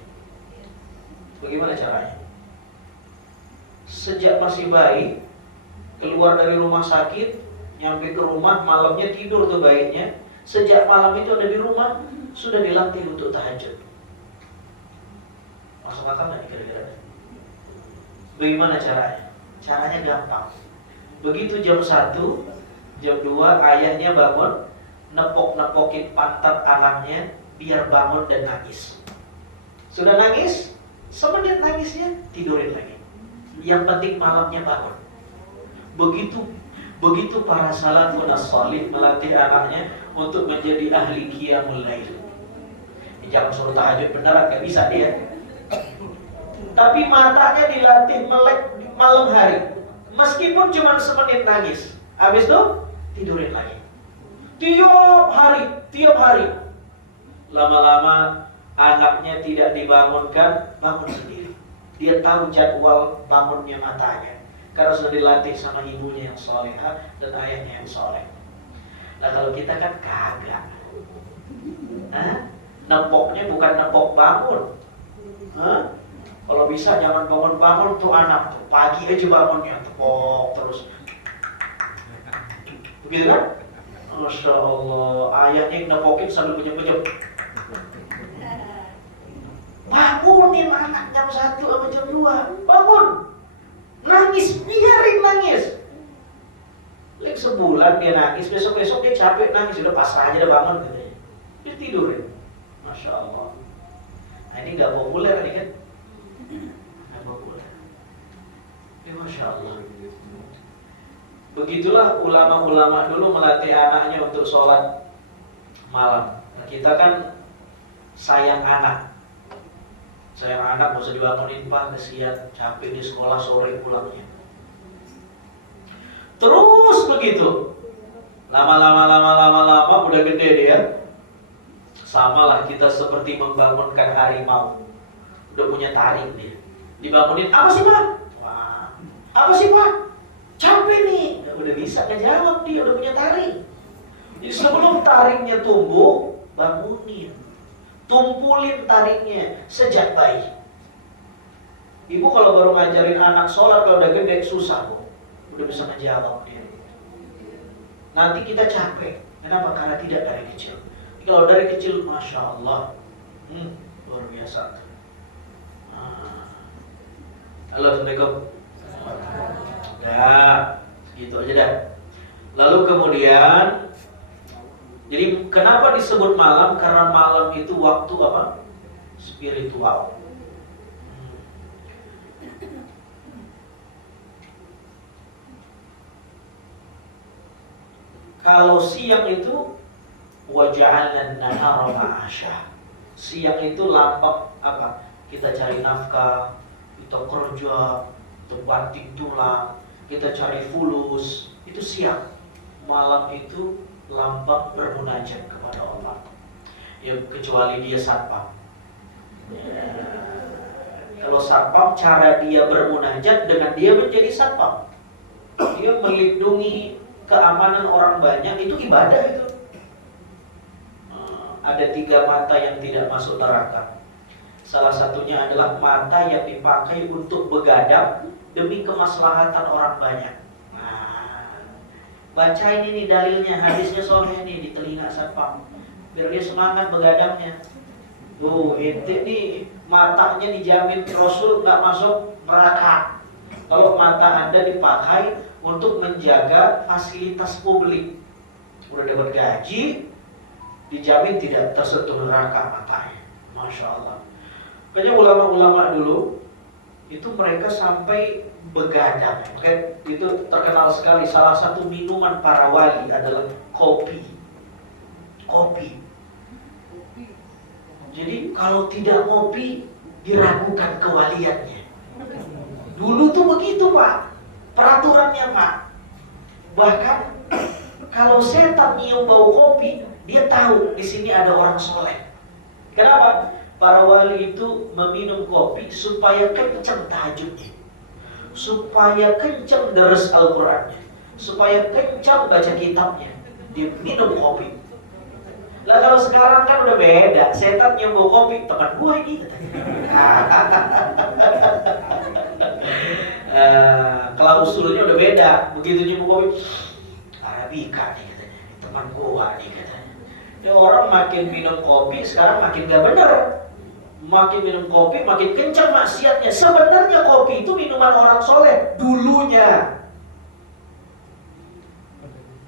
Bagaimana caranya? Sejak masih bayi, keluar dari rumah sakit, nyampe ke rumah, malamnya tidur tuh bayinya. Sejak malam itu ada di rumah, sudah dilatih untuk tahajud. Masuk akal nggak kira-kira? Bagaimana caranya? Caranya gampang. Begitu jam 1, jam 2 ayahnya bangun, nepok-nepokin pantat anaknya biar bangun dan nangis. Sudah nangis, semenit nangisnya tidurin lagi. Yang penting malamnya bangun. Begitu para salafun as-salih melatih anaknya untuk menjadi ahli qiyamul lail. Jangan suruh tahajud beneran, gak bisa dia. Tapi matanya dilatih melek malam hari. Meskipun cuma semenit nangis, habis itu tidurin lagi. Tiap hari. Lama-lama anaknya tidak dibangunkan, bangun sendiri. Dia tahu jadwal bangunnya matanya, karena sudah dilatih sama ibunya yang solehah dan ayahnya yang soleh. Nah kalau kita kan kagak. Nepoknya bukan nepok bangun. Kalau bisa jangan bangun-bangun tuh anak tuh. Pagi aja bangunnya tepok terus. Begitu kan? Masya Allah. Ayahnya yang nepokin sambil pejem-pejem. Bangunin anak jam 1 sama jam 2. Bangun. Nangis, biarin nangis. Sebulan dia nangis, besok-besok dia capek nangis, udah pasrah aja, udah bangun gitu. Dia tidurin. Masya Allah. Nah ini gak populer nih kan? Gak populer. Ya Masya Allah. Begitulah ulama-ulama dulu melatih anaknya untuk sholat malam. Nah, kita kan sayang anak. Sayang anak, gak usah dibangunin Pak, kesian, capek di sekolah sore pulangnya. Terus begitu. Lama-lama udah gede dia, Samalah kita seperti membangunkan harimau. Udah punya taring dia. Dibangunin, apa sih Pak? Wah, apa sih Pak? Capek nih. Udah bisa ngejawab dia, udah punya taring. Jadi sebelum taringnya tumbuh, bangunin. Tumpulin taringnya sejak bayi. Ibu kalau baru ngajarin anak sholat, kalau udah gede susah kok. Udah bisa ngejawab dia. Nanti kita capek. Kenapa? Karena tidak dari kecil. Kalau dari kecil, Masya Allah, luar biasa. Halo, Assalamualaikum. Ya, gitu aja dah. Lalu kemudian, jadi kenapa disebut malam? Karena malam itu waktu apa? Spiritual. Kalau siang itu waja'alna an-nahara ma'asha. Siang itu lampak apa? Kita cari nafkah, kita kerja, kita banting tulang, kita cari fulus. Itu siang. Malam itu lampak bermunajat kepada Allah. Ya kecuali dia satpam. Kalau satpam, cara dia bermunajat dengan dia menjadi satpam. Dia melindungi keamanan orang banyak, itu ibadah itu. Ada 3 mata yang tidak masuk neraka. Salah satunya adalah mata yang dipakai untuk begadang demi kemaslahatan orang banyak. Nah, baca ini nih dalilnya, hadisnya soleh nih di telinga satpam, biar dia semangat begadangnya. Ente nih matanya dijamin Rasul nggak masuk neraka. Kalau mata Anda dipakai untuk menjaga fasilitas publik, udah dapat gaji, dijamin tidak tersentuh neraka matanya. Masya Allah. Makanya ulama-ulama dulu itu mereka sampai begadang. Itu terkenal sekali. Salah satu minuman para wali adalah kopi. Kopi. Jadi kalau tidak ngopi diragukan kewaliannya. Dulu tuh begitu Pak. Peraturannya Pak. Bahkan kalau setan nyium bau kopi, dia tahu di sini ada orang soleh. Kenapa? Para wali itu meminum kopi supaya kencang tahajudnya, supaya kencang deres Al-Qurannya, supaya kencang baca kitabnya. Dia minum kopi. Lah kalau sekarang kan udah beda. Setan nyium bau kopi, teman gua ini. Kalau usulnya udah beda. Begitu nyium kopi, Arabica nih katanya, teman gua nih katanya. Ya orang makin minum kopi sekarang makin gak bener. Makin minum kopi makin kencang maksiatnya. Sebenarnya kopi itu minuman orang soleh dulunya.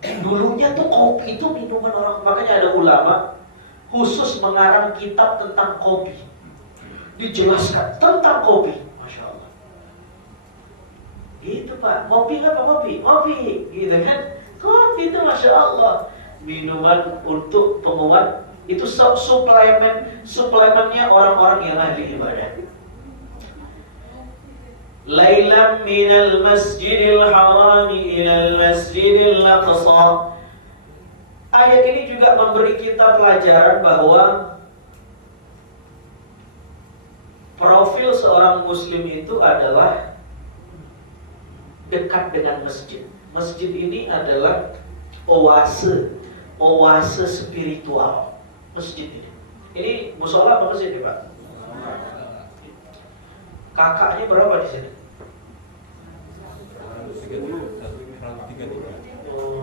Dulunya tuh kopi itu minuman orang. Makanya ada ulama khusus mengarang kitab tentang kopi. Dijelaskan tentang kopi. Masya Allah. Itu Pak, kopi apa kopi? Kopi, gitu kan? Kopi itu Masya Allah, minuman untuk penguat. Itu suplemennya orang-orang yang ahli ibadah. Lailan minal masjidil harami ilal masjidil aqsa. Ayat ini juga memberi kita pelajaran bahwa profil seorang muslim itu adalah dekat dengan masjid. Masjid ini adalah oase spiritual. Masjid ini. Ini musola apa masjid nih Pak? Kakaknya berapa di sini?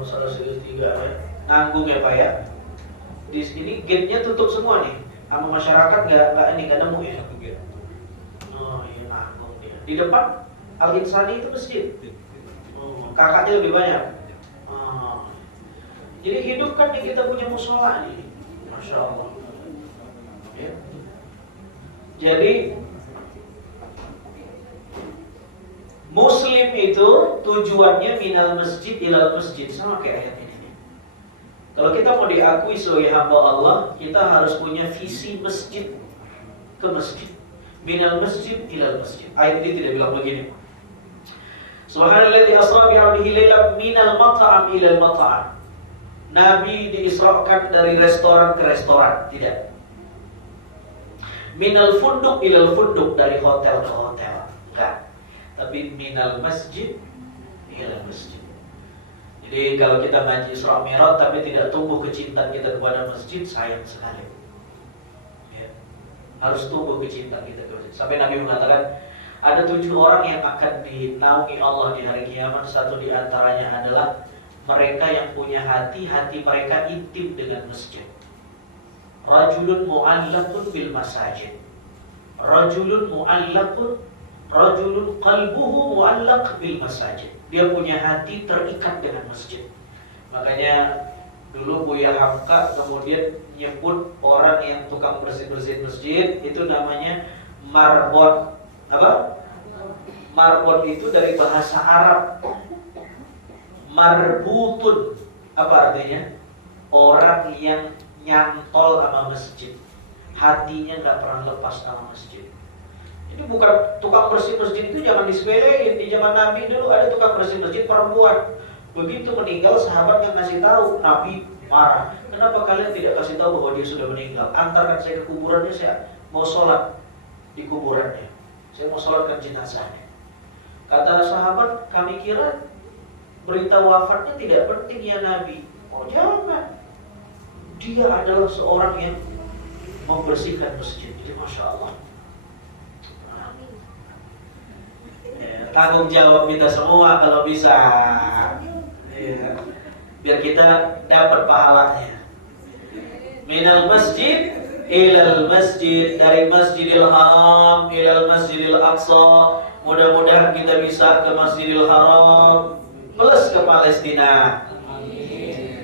133 ya. Nanggung ya Pak ya. Di sini gate-nya tutup semua nih. Sama masyarakat nggak nemu ya. Oh iya nanggung dia. Di depan Al-Insani itu masjid. Kakaknya lebih banyak. Jadi hidupkan nih kita punya musola nih. Masya Allah. Ya. Jadi Muslim itu tujuannya minal masjid ilal masjid, sama kayak ayat ini. Kalau kita mau diakui sebagai hamba Allah, kita harus punya visi masjid ke masjid. Minal masjid ilal masjid. Ayat ini tidak bilang begini. Subhanalladzi asra bi 'abdihi lailan minal mat'am ilal mat'am. Nabi diisrakan dari restoran ke restoran, tidak. Minal funduk ilal funduk, dari hotel ke hotel, enggak. Tapi minal masjid ilal masjid. Jadi kalau kita ngaji Isra Mi'raj tapi tidak tumbuh kecintaan kita kepada masjid, sayang sekali. Ya. Harus tumbuh kecintaan kita kepada masjid. Sampai Nabi mengatakan ada 7 orang yang akan dinaungi Allah di hari kiamat. Satu di antaranya adalah mereka yang punya hati mereka intim dengan masjid. Rajulun mu'allaqun bil masajid. Rajulun qalbuhu mu'allaq bil masajid. Dia punya hati terikat dengan masjid. Makanya dulu Buya Hamka kemudian nyebut orang yang tukang bersih-bersih masjid itu namanya marbot. Apa? Marbot itu dari bahasa Arab. Marbutun, apa artinya? Orang yang nyantol sama masjid, hatinya nggak pernah lepas sama masjid. Ini bukan tukang bersih masjid, itu jangan disepelein. Di zaman Nabi dulu ada tukang bersih masjid perempuan. Begitu meninggal, sahabat yang ngasih tahu, Nabi marah. Kenapa kalian tidak kasih tahu bahwa dia sudah meninggal? Antarkan saya ke kuburannya, saya mau sholat di kuburannya. Saya mau sholatkan jenazahnya. Kata sahabat, kami kira berita wafatnya tidak penting ya Nabi. Oh jangan. Dia adalah seorang yang membersihkan masjid. Jadi Masya Allah. Ya, tanggung jawab kita semua kalau bisa. Ya, biar kita dapat pahalanya. Minal masjid ilal masjid, dari Masjidil Haram ilal Masjidil Aqsa. Mudah-mudahan kita bisa ke Masjidil Haram plus ke Palestina. Amin.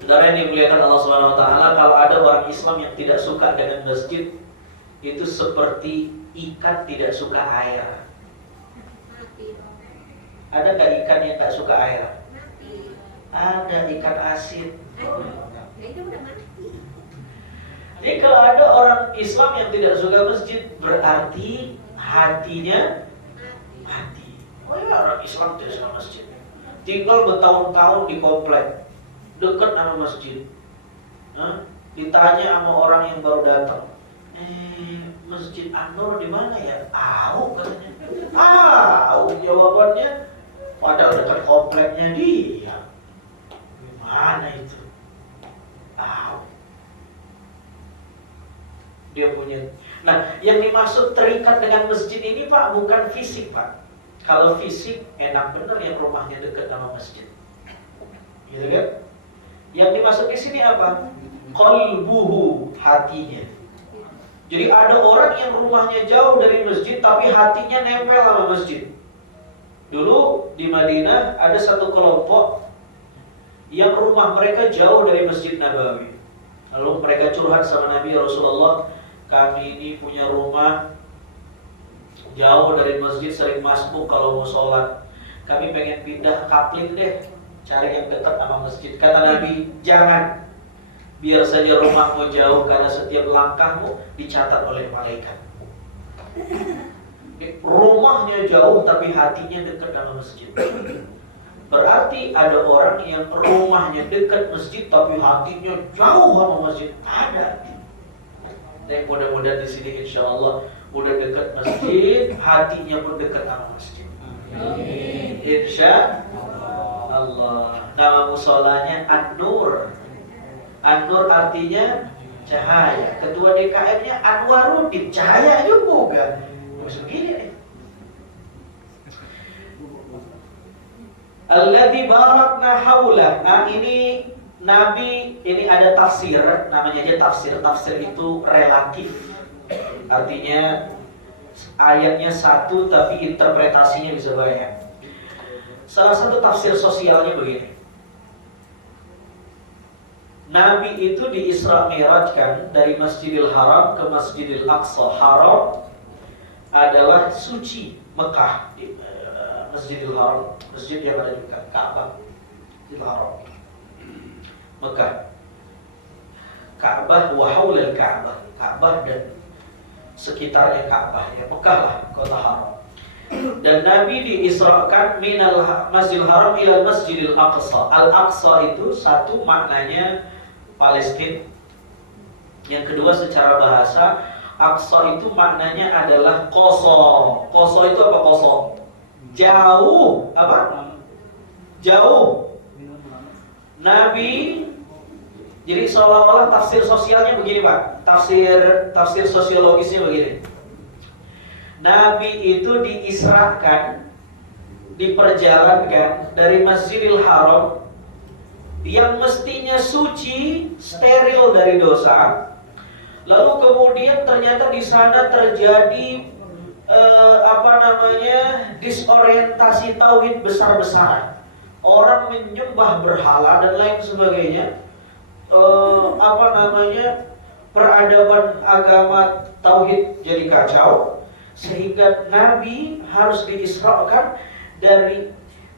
Saudara yang dimuliakan Allah Subhanahu wa taala, kalau ada orang Islam yang tidak suka dengan masjid, itu seperti ikan tidak suka air. Ada nggak ikan yang tak suka air? Ada ikan asin. Jadi kalau ada orang Islam yang tidak suka masjid, berarti hatinya mati. Oh ya, orang Islam tidak suka masjid, tinggal bertahun-tahun di komplek dekat sama masjid. Ditanya sama orang yang baru datang, Masjid An-Nur di mana ya? Tahu katanya. Tahu jawabannya, padahal dekat kompleknya dia. Gimana itu? Tahu. Dia punya. Nah, yang dimaksud terikat dengan masjid ini Pak, bukan fisik Pak. Kalau fisik enak bener yang rumahnya dekat sama masjid, gitu kan? Yang dimaksud di sini apa? Qalbuhu, hatinya. Jadi ada orang yang rumahnya jauh dari masjid tapi hatinya nempel sama masjid. Dulu di Madinah ada satu kelompok yang rumah mereka jauh dari Masjid Nabawi. Lalu mereka curhat sama Nabi, Rasulullah, kami ini punya rumah jauh dari masjid, sering masbuk kalau mau sholat. Kami pengen pindah kapling deh, cari yang dekat sama masjid. Kata Nabi, jangan. Biar saja rumahmu jauh, karena setiap langkahmu dicatat oleh malaikat. Rumahnya jauh tapi hatinya dekat sama masjid. Berarti ada orang yang rumahnya dekat masjid tapi hatinya jauh sama masjid. Ada. Dan mudah-mudahan di sini insya Allah udah dekat masjid, hatinya pun dekat sama masjid. Amin. Insya Allah. Nama musolanya An-Nur. An-Nur artinya cahaya. Ketua DKM-nya Anwaruddin, cahaya juga. Terus begini nih. Alladzi barakna haulah. Nah ini Nabi, ini ada tafsir, namanya aja tafsir. Tafsir itu relatif. Artinya ayatnya satu tapi interpretasinya bisa banyak. Salah satu tafsir sosialnya begini. Nabi itu di Isra Mi'rajkan dari Masjidil Haram ke Masjidil Aqsa. Haram adalah suci, Mekah, di Masjidil Haram, masjid yang ada di Mekah, Ka'bah, Masjidil Haram, Mekah. Ka'bah wa haulal Ka'bah, Ka'bah dan sekitarnya Ka'bah, ya Mekah lah, kota haram. Dan Nabi diisrakan minal Masjidil Haram ilal Masjidil Aqsa. Al-Aqsa itu satu maknanya Palestina. Yang kedua secara bahasa, Aqsa itu maknanya adalah kosong. Kosong itu apa kosong? Jauh. Apa? Jauh. Nabi, jadi seolah-olah tafsir sosialnya begini Pak. Tafsir sosiologisnya begini. Nabi itu diisrakan, diperjalankan dari Masjidil Haram yang mestinya suci, steril dari dosa. Lalu kemudian ternyata di sana terjadi disorientasi tauhid besar-besaran. Orang menyembah berhala dan lain sebagainya. Peradaban agama tauhid jadi kacau. Sehingga Nabi harus diisrakan dari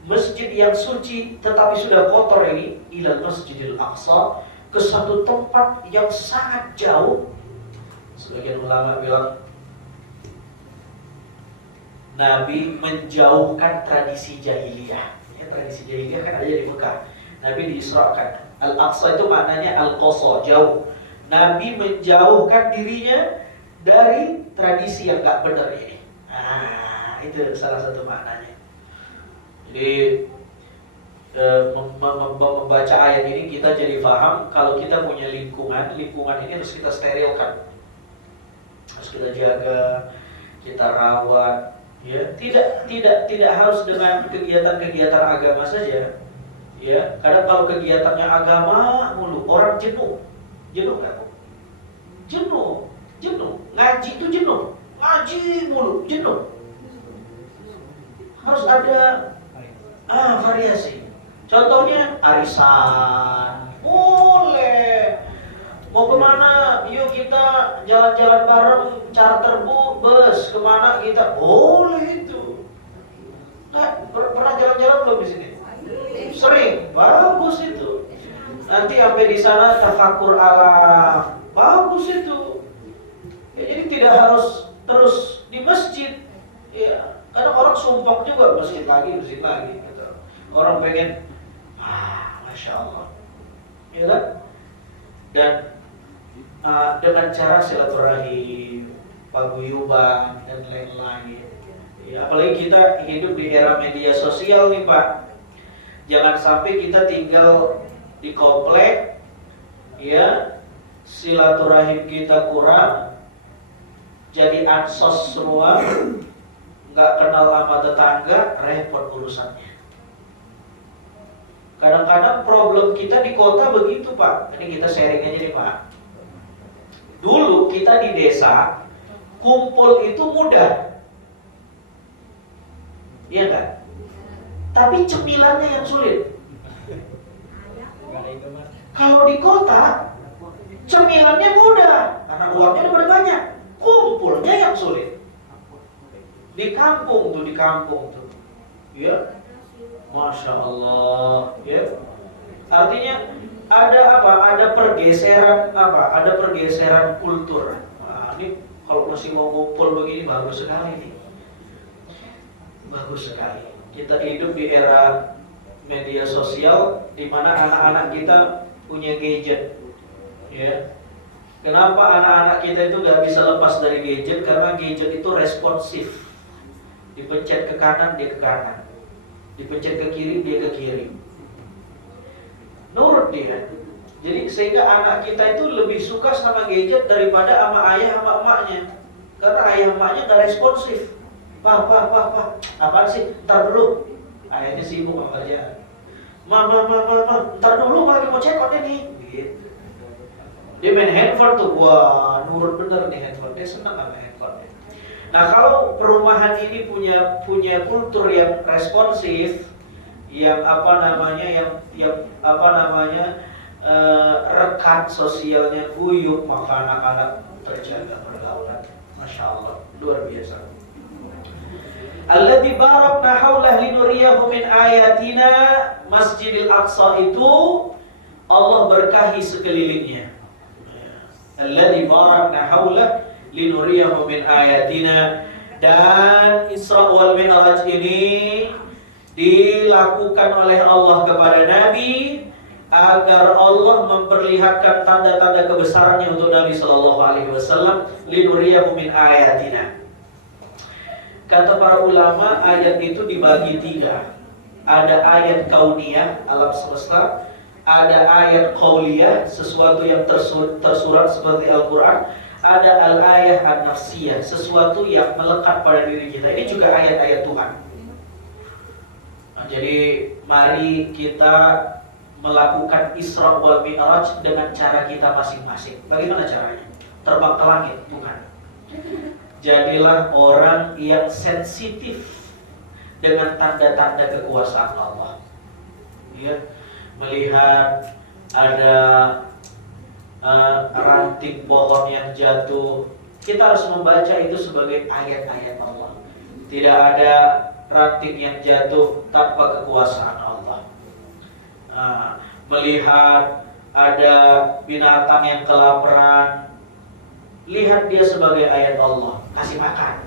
masjid yang suci tetapi sudah kotor ini ilal Masjidil Aqsa, ke satu tempat yang sangat jauh. Sebagian ulama bilang Nabi menjauhkan tradisi jahiliyah. Ya, tradisi jahiliyah kan ada di Mekah. Nabi diisrakan. Al-Aqsa itu maknanya al-Qasa, jauh. Nabi menjauhkan dirinya dari tradisi yang gak benar ini. Nah, itu salah satu maknanya. Jadi membaca ayat ini kita jadi paham kalau kita punya lingkungan ini harus kita sterilkan, harus kita jaga, kita rawat. Ya, tidak harus dengan kegiatan-kegiatan agama saja. Ya, kadang kalau kegiatannya agama mulu, orang jenuh kan? Jenuh. Ngaji itu jenuh. Ngaji mulu, jenuh. Harus ada variasi. Contohnya arisan. Boleh. Mau kemana? Yuk kita jalan-jalan bareng, charter bus. Kemana kita? Boleh itu. Nah, pernah jalan-jalan belum di sini? Sering. Bagus itu. Nanti sampai di sana tafakur alam. Bagus itu. Ya, jadi tidak harus terus di masjid. Ya, kadang orang sumpah juga masjid lagi gitu. Orang pengen, masya Allah, ya kan? Dan dengan cara silaturahim, paguyuban dan lain-lain. Ya, apalagi kita hidup di era media sosial nih Pak. Jangan sampai kita tinggal di komplek, ya, silaturahim kita kurang, jadi ansos semua, nggak kenal sama tetangga, repot urusannya. Kadang-kadang problem kita di kota begitu Pak. Ini kita sharing aja nih Pak. Dulu kita di desa kumpul itu mudah, iya kan? Tapi cemilannya yang sulit. Kalau di kota cemilannya mudah karena uangnya udah banyak. Kumpulnya yang sulit. Di kampung tuh, ya, masya Allah, ya. Artinya ada apa? Ada pergeseran kultur. Nah, ini kalau masih mau ngumpul begini bagus sekali nih. Bagus sekali. Kita hidup di era media sosial di mana anak-anak kita punya gadget, ya. Kenapa anak-anak kita itu nggak bisa lepas dari gadget? Karena gadget itu responsif. Dipencet ke kanan, dia ke kanan. Dipencet ke kiri, dia ke kiri. Nurut dia. Jadi sehingga anak kita itu lebih suka sama gadget daripada sama ayah sama emaknya. Karena ayah emaknya nggak responsif. Pak, apaan sih? Ntar dulu. Ayahnya sibuk sama kerjaan. Ma, ntar dulu lagi mau cek konten nih. Gitu. Dia main handphone tuh, wah nurut bener nih handphone. Dia senang sama handphone. Nah, kalau perumahan ini punya kultur yang responsif, yang rekat sosialnya guyup, maka anak-anak terjaga pergaulan. Masya Allah, luar biasa. Alladzi barakna haulahu linuriyahu min ayatina, Masjidil Aqsa itu Allah berkahi sekelilingnya. Alladzi barakna haulahu linuriyahu min ayatina, Dan Isra wal Mi'raj ini dilakukan oleh Allah kepada Nabi agar Allah memperlihatkan tanda-tanda kebesarannya untuk Nabi Shallallahu Alaihi Wasallam, linuriyahu min ayatina. Kata para ulama, ayat itu dibagi tiga. Ada ayat kauniyah, alam semesta. Ada ayat qauliyah, sesuatu yang tersurat seperti Al-Quran. Ada al-ayah an-nafsiyah, sesuatu yang melekat pada diri kita. Ini juga ayat-ayat Tuhan. Nah, jadi mari kita melakukan Isra wal Mi'raj dengan cara kita masing-masing. Bagaimana caranya? Terbang ke langit, bukan. Jadilah orang yang sensitif dengan tanda-tanda kekuasaan Allah. Ya, melihat ada ranting pohon yang jatuh, kita harus membaca itu sebagai ayat-ayat Allah. Tidak ada ranting yang jatuh tanpa kekuasaan Allah. Melihat ada binatang yang kelaparan, lihat dia sebagai ayat Allah, kasih makan.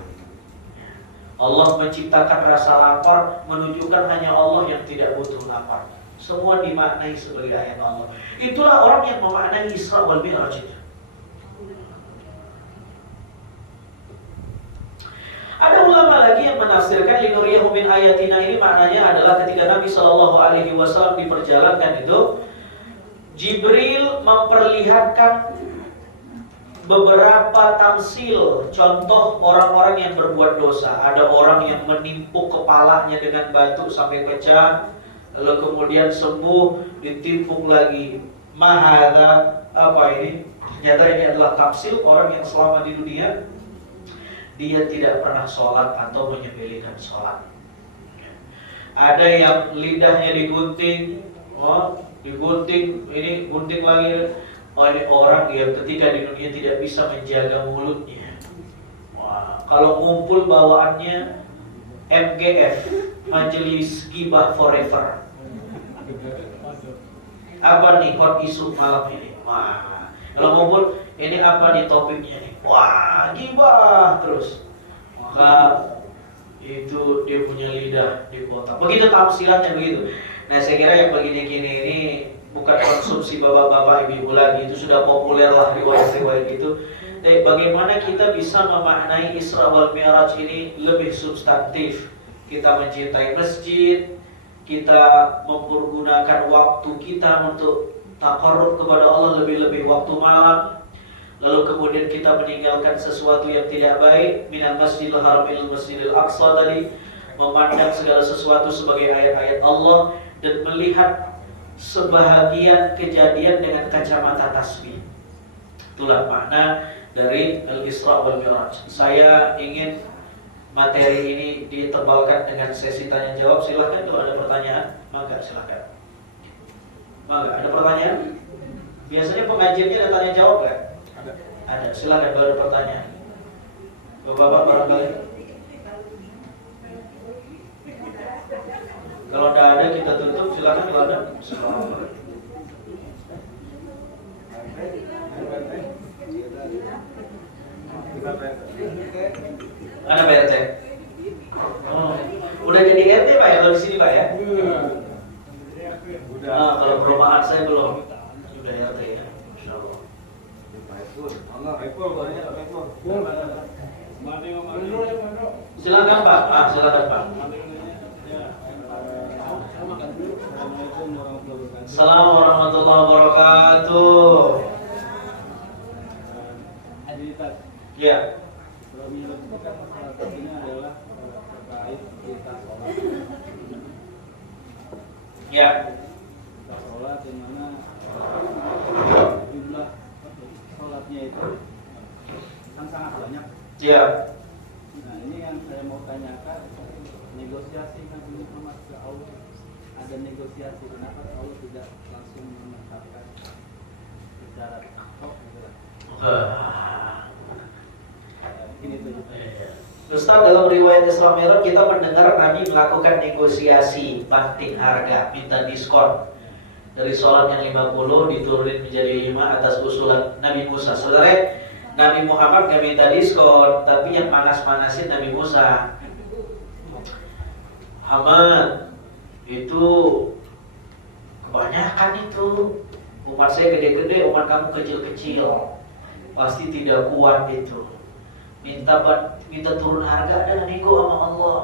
Allah menciptakan rasa lapar, menunjukkan hanya Allah yang tidak butuh lapar. Semua dimaknai sebagai ayat Allah. Itulah orang yang memaknai Isra wal Mi'raj itu. Ada ulama lagi yang menafsirkan linuriyahu min ayatina ini maknanya adalah ketika Nabi Shallallahu Alaihi Wasallam diperjalankan itu, Jibril memperlihatkan beberapa tamsil, contoh orang-orang yang berbuat dosa. Ada orang yang menimpuk kepalanya dengan batu sampai pecah, lalu kemudian sembuh, ditimpuk lagi. Mahadha, apa ini? Ternyata ini adalah tamsil orang yang selama di dunia dia tidak pernah sholat atau menyembelihkan sholat. Ada yang lidahnya digunting, digunting, ini gunting lagi. Ini orang yang ketika di dunia tidak bisa menjaga mulutnya. Wah, kalau ngumpul bawaannya MGF, Majelis Ghibah Forever. Apa nih hot isu malam ini? Wah, kalau ngumpul ini apa nih topiknya nih? Wah, ghibah terus. Maka itu dia punya lidah di kota. Begitu tamsilannya begitu. Nah, saya kira yang begini-gini ini bukan konsumsi bapak-bapak ibu lagi, itu sudah populer lah riwayat-riwayat itu. Tapi bagaimana kita bisa memaknai Isra wal Mi'raj ini lebih substantif? Kita mencintai masjid, kita mempergunakan waktu kita untuk taqarrub kepada Allah, lebih-lebih waktu malam. Lalu kemudian kita meninggalkan sesuatu yang tidak baik, minal masjidil haram ilal masjidil aqsa tadi, memandang segala sesuatu sebagai ayat-ayat Allah dan melihat sebahagian kejadian dengan kacamata tasbih. Itulah makna dari Al-Isra wal Mi'raj. Saya ingin materi ini ditebalkan dengan sesi tanya jawab. Silahkan kalau ada pertanyaan, maka silahkan. Maka ada pertanyaan? Biasanya pengajiannya ada tanya jawab kan? Ada. Silahkan kalau ada pertanyaan. Bapak-bapak barangkali. Kalau tidak ada kita tutup, silakan kalau ada. Ada Pak RT? Oh, udah jadi RT Pak ya kalau di sini Pak ya? Nah, kalau perumahan saya belum. Sudah RT ya, Insya Allah. Silakan Pak. Silakan Pak. Assalamualaikum warahmatullahi wabarakatuh. Ya. adalah terkait kita sholat. Ya. Kita sholat di mana jumlah sholatnya itu kan sangat banyak. Ya. Nah ini yang saya mau tanyakan, negosiasi kan ini sama ke Allah. Ada negosiasi, kenapa Allah tidak langsung menetapkan secara takok gitu lah. Ini tuh. Ustaz, dalam riwayat Isra Mi'raj kita mendengar Nabi melakukan negosiasi banting harga, minta diskon. Dari sholat yang 50 diturunin menjadi 5 atas usulan Nabi Musa. Saudara, Nabi Muhammad gak minta diskon, tapi yang panas-panasin Nabi Musa. Ahmad, itu kebanyakan itu. Umat saya gede-gede, umat kamu kecil-kecil. Pasti tidak kuat itu. Minta turun harga dan nego sama Allah.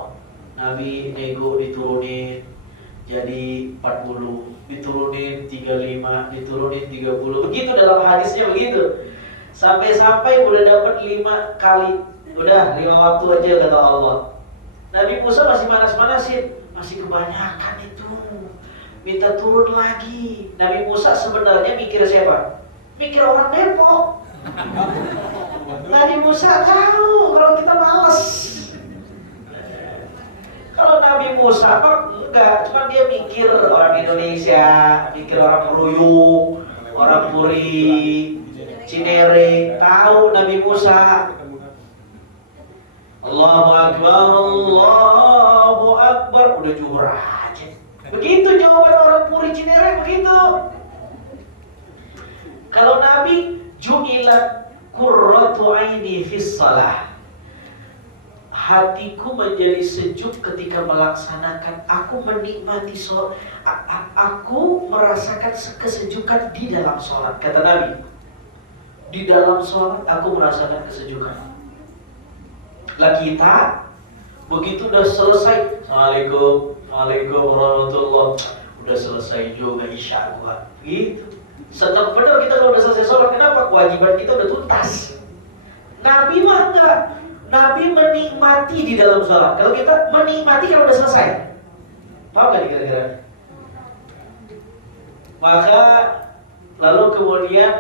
Nabi nego diturunin jadi 40, diturunin 35, diturunin 30. Begitu dalam hadisnya begitu. Sampai-sampai udah dapat 5 kali. Udah 5 waktu aja kata Allah. Nabi Musa masih panas-panasin, masih kebanyakan itu. Minta turun lagi. Nabi Musa sebenarnya mikir siapa? Mikir orang Depok. Nabi Musa tahu kalau kita malas. Kalau Nabi Musa pak enggak, cuma dia mikir orang Indonesia, mikir orang Meruyung, orang Puri, Cinere, tahu Nabi Musa. Allahu Akbar, Allahu Akbar, udah juhur aja. Begitu jawaban orang Puri Cinere begitu. Kalau Nabi ju'ilat qurratu aini fis shalah. Hatiku menjadi sejuk ketika melaksanakan. Aku menikmati sholat. Aku merasakan kesejukan di dalam sholat. Kata Nabi, di dalam sholat aku merasakan kesejukan. Lah kita begitu udah selesai, Assalamualaikum, Waalaikumsalam warahmatullahi, udah selesai juga isya gua. Gitu. Senang benar kita kalau udah selesai sholat. Kenapa? Kewajiban kita udah tuntas. Nabi mah enggak. Nabi menikmati di dalam sholat. Kalau kita menikmati kalau udah selesai. Paham gak kira-kira? Maka lalu kemudian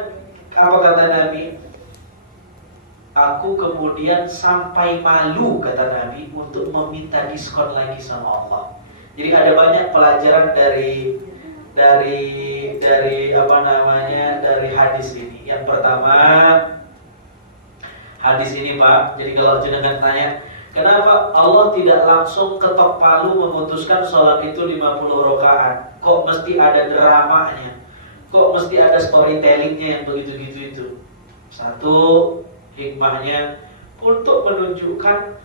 apa kata Nabi? Aku kemudian sampai malu kata Nabi untuk meminta diskon lagi sama Allah. Jadi ada banyak pelajaran dari apa namanya, dari hadis ini. Yang pertama, hadis ini Pak, jadi kalau jenengan tanya, kenapa Allah tidak langsung ketok palu memutuskan sholat itu 50 rakaat? Kok mesti ada dramanya? Kok mesti ada storytellingnya yang begitu-gitu itu? Satu, hikmahnya untuk menunjukkan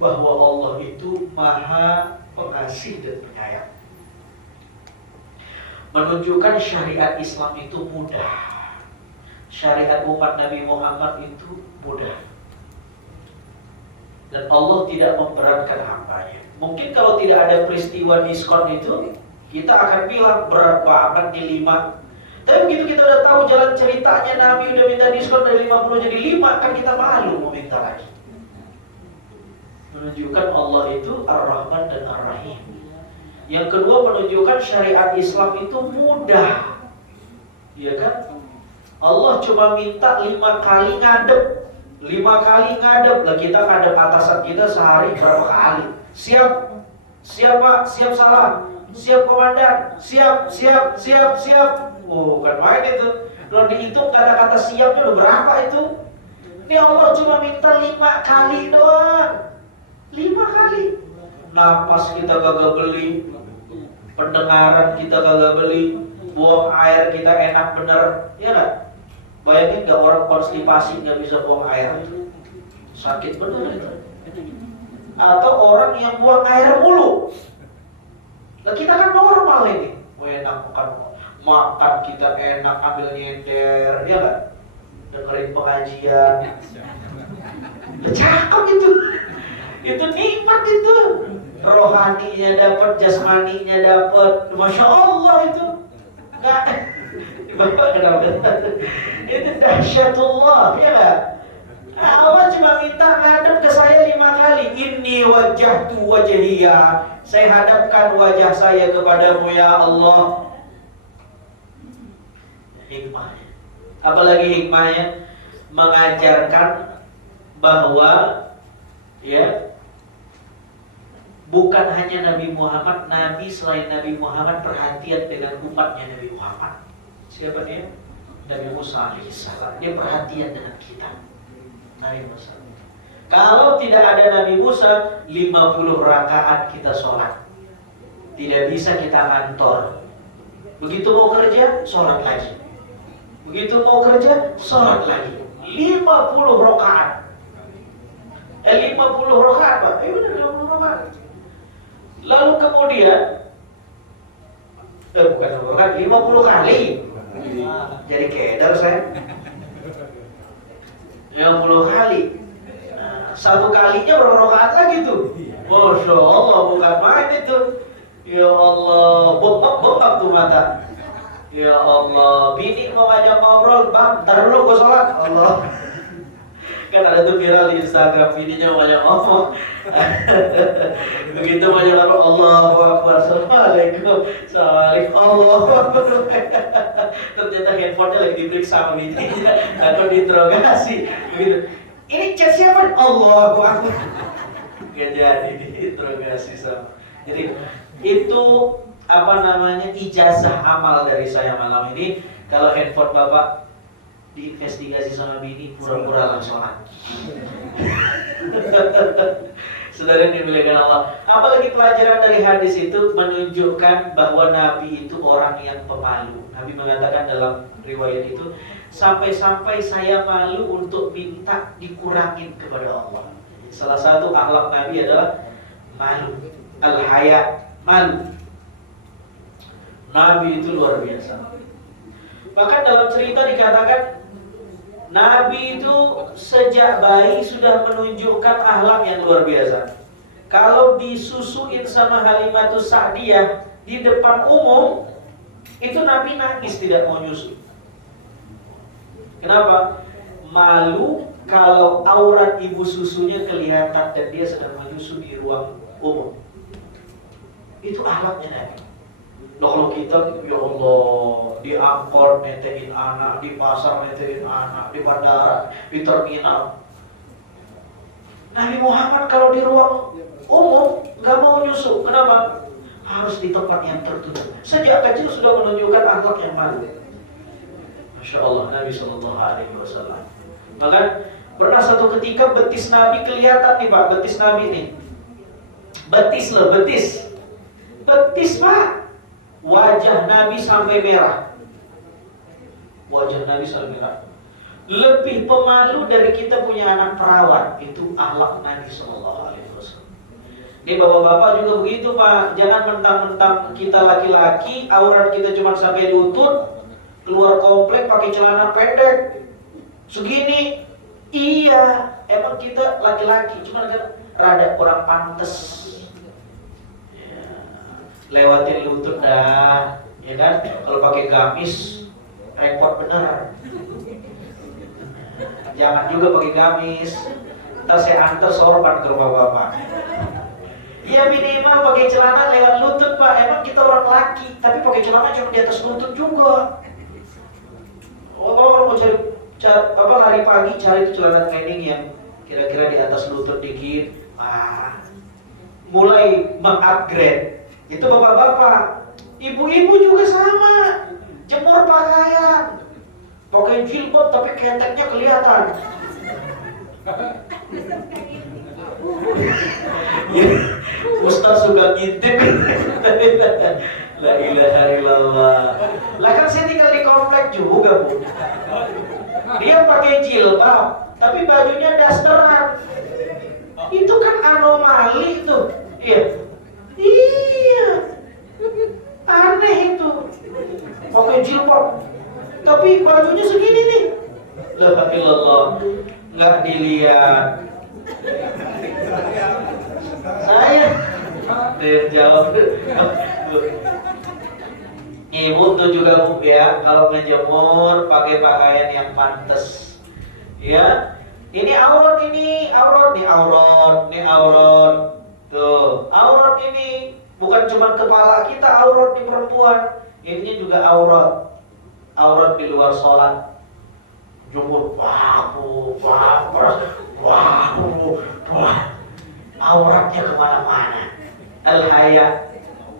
bahwa Allah itu maha pengasih dan penyayang. Menunjukkan syariat Islam itu mudah. Syariat umat Nabi Muhammad itu mudah. Dan Allah tidak memberatkan hambanya. Mungkin kalau tidak ada peristiwa diskon itu, kita akan bilang berat banget di 5. Tapi begitu kita udah tahu jalan ceritanya, Nabi udah minta diskon dari 50 jadi 5, kan kita malu mau minta lagi. Menunjukkan Allah itu Ar-Rahman dan Ar-Rahim. Yang kedua, menunjukkan syariat Islam itu mudah. Iya kan? Allah cuma minta 5 kali ngadep. 5 kali ngadep. Lah kita ngadep atasan kita sehari berapa kali? Siap. Siap Pak, siap salah. Siap komandan. Siap. Oh, bukan main itu. Kalau dihitung kata-kata siapnya udah berapa itu? Ini Allah cuma minta 5 kali doang. 5 kali. Napas kita kagak beli, pendengaran kita kagak beli, buang air kita enak bener, ya nggak? Bayangin nggak orang konstipasi nggak bisa buang air, sakit bener itu. Atau orang yang buang air mulu. Nah kita kan normal ini, enak makan kita enak ambil nyender, ya nggak? Dengerin pengajian, cakep itu. Itu nikmat itu. Rohaninya dapat, jasmaninya dapat. Masya Allah itu. Enggak. Bapak kenapa? Itu dahsyatullah, ya enggak? Allah cuma minta ngadep ke saya 5 kali. Inni wajjahtu wajhiya. Saya hadapkan wajah saya kepadamu ya Allah. Hikmahnya. Apalagi hikmahnya? Mengajarkan bahwa ya, bukan hanya Nabi Muhammad, Nabi selain Nabi Muhammad perhatian dengan umatnya Nabi Muhammad. Siapa dia? Nabi Musa alaihissalam. Dia perhatian dengan kita. Nabi Musa. Kalau tidak ada Nabi Musa, 50 rakaat kita sholat. Tidak bisa kita kantor. Begitu mau kerja, sholat lagi. Begitu mau kerja, sholat lagi. 50 rakaat. 50 rakaat, Pak. Udah 50 rakaat. Lalu kemudian bukan 50 rakaat, 50 kali. Jadi keder saya. 50 kali. Nah, satu kalinya berapa rakaat lagi tuh? Masya Allah, bukan main itu. Ya Allah, bengkak tuh mata. Ya Allah, bini mau ngajak ngobrol, bang, ntar dulu gue sholat. Allah. Kan ada tuh viral di Instagram, bininya mau ngajak ngomong. Begitu mau ngajak ngobrol, Allahu Akbar, Assalamualaikum, Assalamualaikum, Allahu Akbar. Ternyata handphonenya lagi diperiksa sama bininya atau diinterogasi. Begitu. Ini chat siapa? Allahu Akbar. Gak jadi diinterogasi sama. Jadi itu ijazah amal dari saya malam ini. Kalau handphone Bapak diinvestigasi sama bini, pura-pura lah sholat. Saudara yang dimuliakan Allah, apalagi pelajaran dari hadis itu menunjukkan bahwa Nabi itu orang yang pemalu. Nabi mengatakan dalam riwayat itu, sampai-sampai saya malu untuk minta dikurangin kepada Allah. Salah satu akhlak Nabi adalah malu, al-haya, malu. Nabi itu luar biasa. Bahkan dalam cerita dikatakan Nabi itu sejak bayi sudah menunjukkan akhlak yang luar biasa. Kalau disusuin sama Halimatus Sa'diyah di depan umum, itu Nabi nangis tidak mau nyusu. Kenapa? Malu kalau aurat ibu susunya kelihatan dan dia sedang menyusu di ruang umum. Itu akhlaknya Nabi. Loh, kalau kita, ya Allah, di angkot netein anak, di pasar netein anak, di bandara, di terminal. Nabi Muhammad kalau di ruang umum nggak mau nyusu. Kenapa? Harus di tempat yang tertutup. Sejak kecil sudah menunjukkan akhlak yang malu. Masya Allah, Nabi Sallallahu Alaihi Wasallam. Maka pernah satu ketika betis Nabi kelihatan nih Pak, betis Nabi nih. Betis loh, betis. Betis Pak. Wajah Nabi sampai merah. Wajah Nabi sampai merah. Lebih pemalu dari kita punya anak perawan. Itu akhlak Nabi Sallallahu Alaihi Wasallam. Ini bapak-bapak juga begitu Pak. Jangan mentang-mentang kita laki-laki, aurat kita cuma sampai lutut, keluar komplek pakai celana pendek segini. Iya, emang kita laki-laki, cuma kan rada kurang pantes. Lewatin lutut dah, ya kan? Kalau pakai gamis repot bener. Jangan juga pakai gamis. Ntar saya antar sorban ke rumah bapak. Ya minimal pakai celana lewat lutut Pak. Emang kita orang laki, tapi pakai celana cuma di atas lutut juga. Oh, mau cari lari pagi cari celana training yang kira-kira di atas lutut dikit. Mulai mengupgrade. Itu bapak-bapak, ibu-ibu juga sama, jemur pakaian, pakai jilbab tapi keteknya kelihatan. Ustaz sudah ngintip. La ilaha illallah. Lah kan saya tinggal di komplek juga Bu. Dia pakai jilbab, tapi bajunya dasteran. Itu kan anomali tuh. Iya, aneh itu. Pakai jilbab, tapi bajunya segini nih. La ilaha illallah, nggak dilihat. Saya jawab. Ibu tuh juga Bu ya, kalau ngejemur pakai pakaian yang pantas. Ya, ini aurat, ini aurat, ini aurat, ini aurat. Tuh, aurat ini bukan cuma kepala kita, aurat di perempuan. Ini juga aurat. Aurat di luar sholat. Jumur, wah. Auratnya kemana-mana. Al-haya,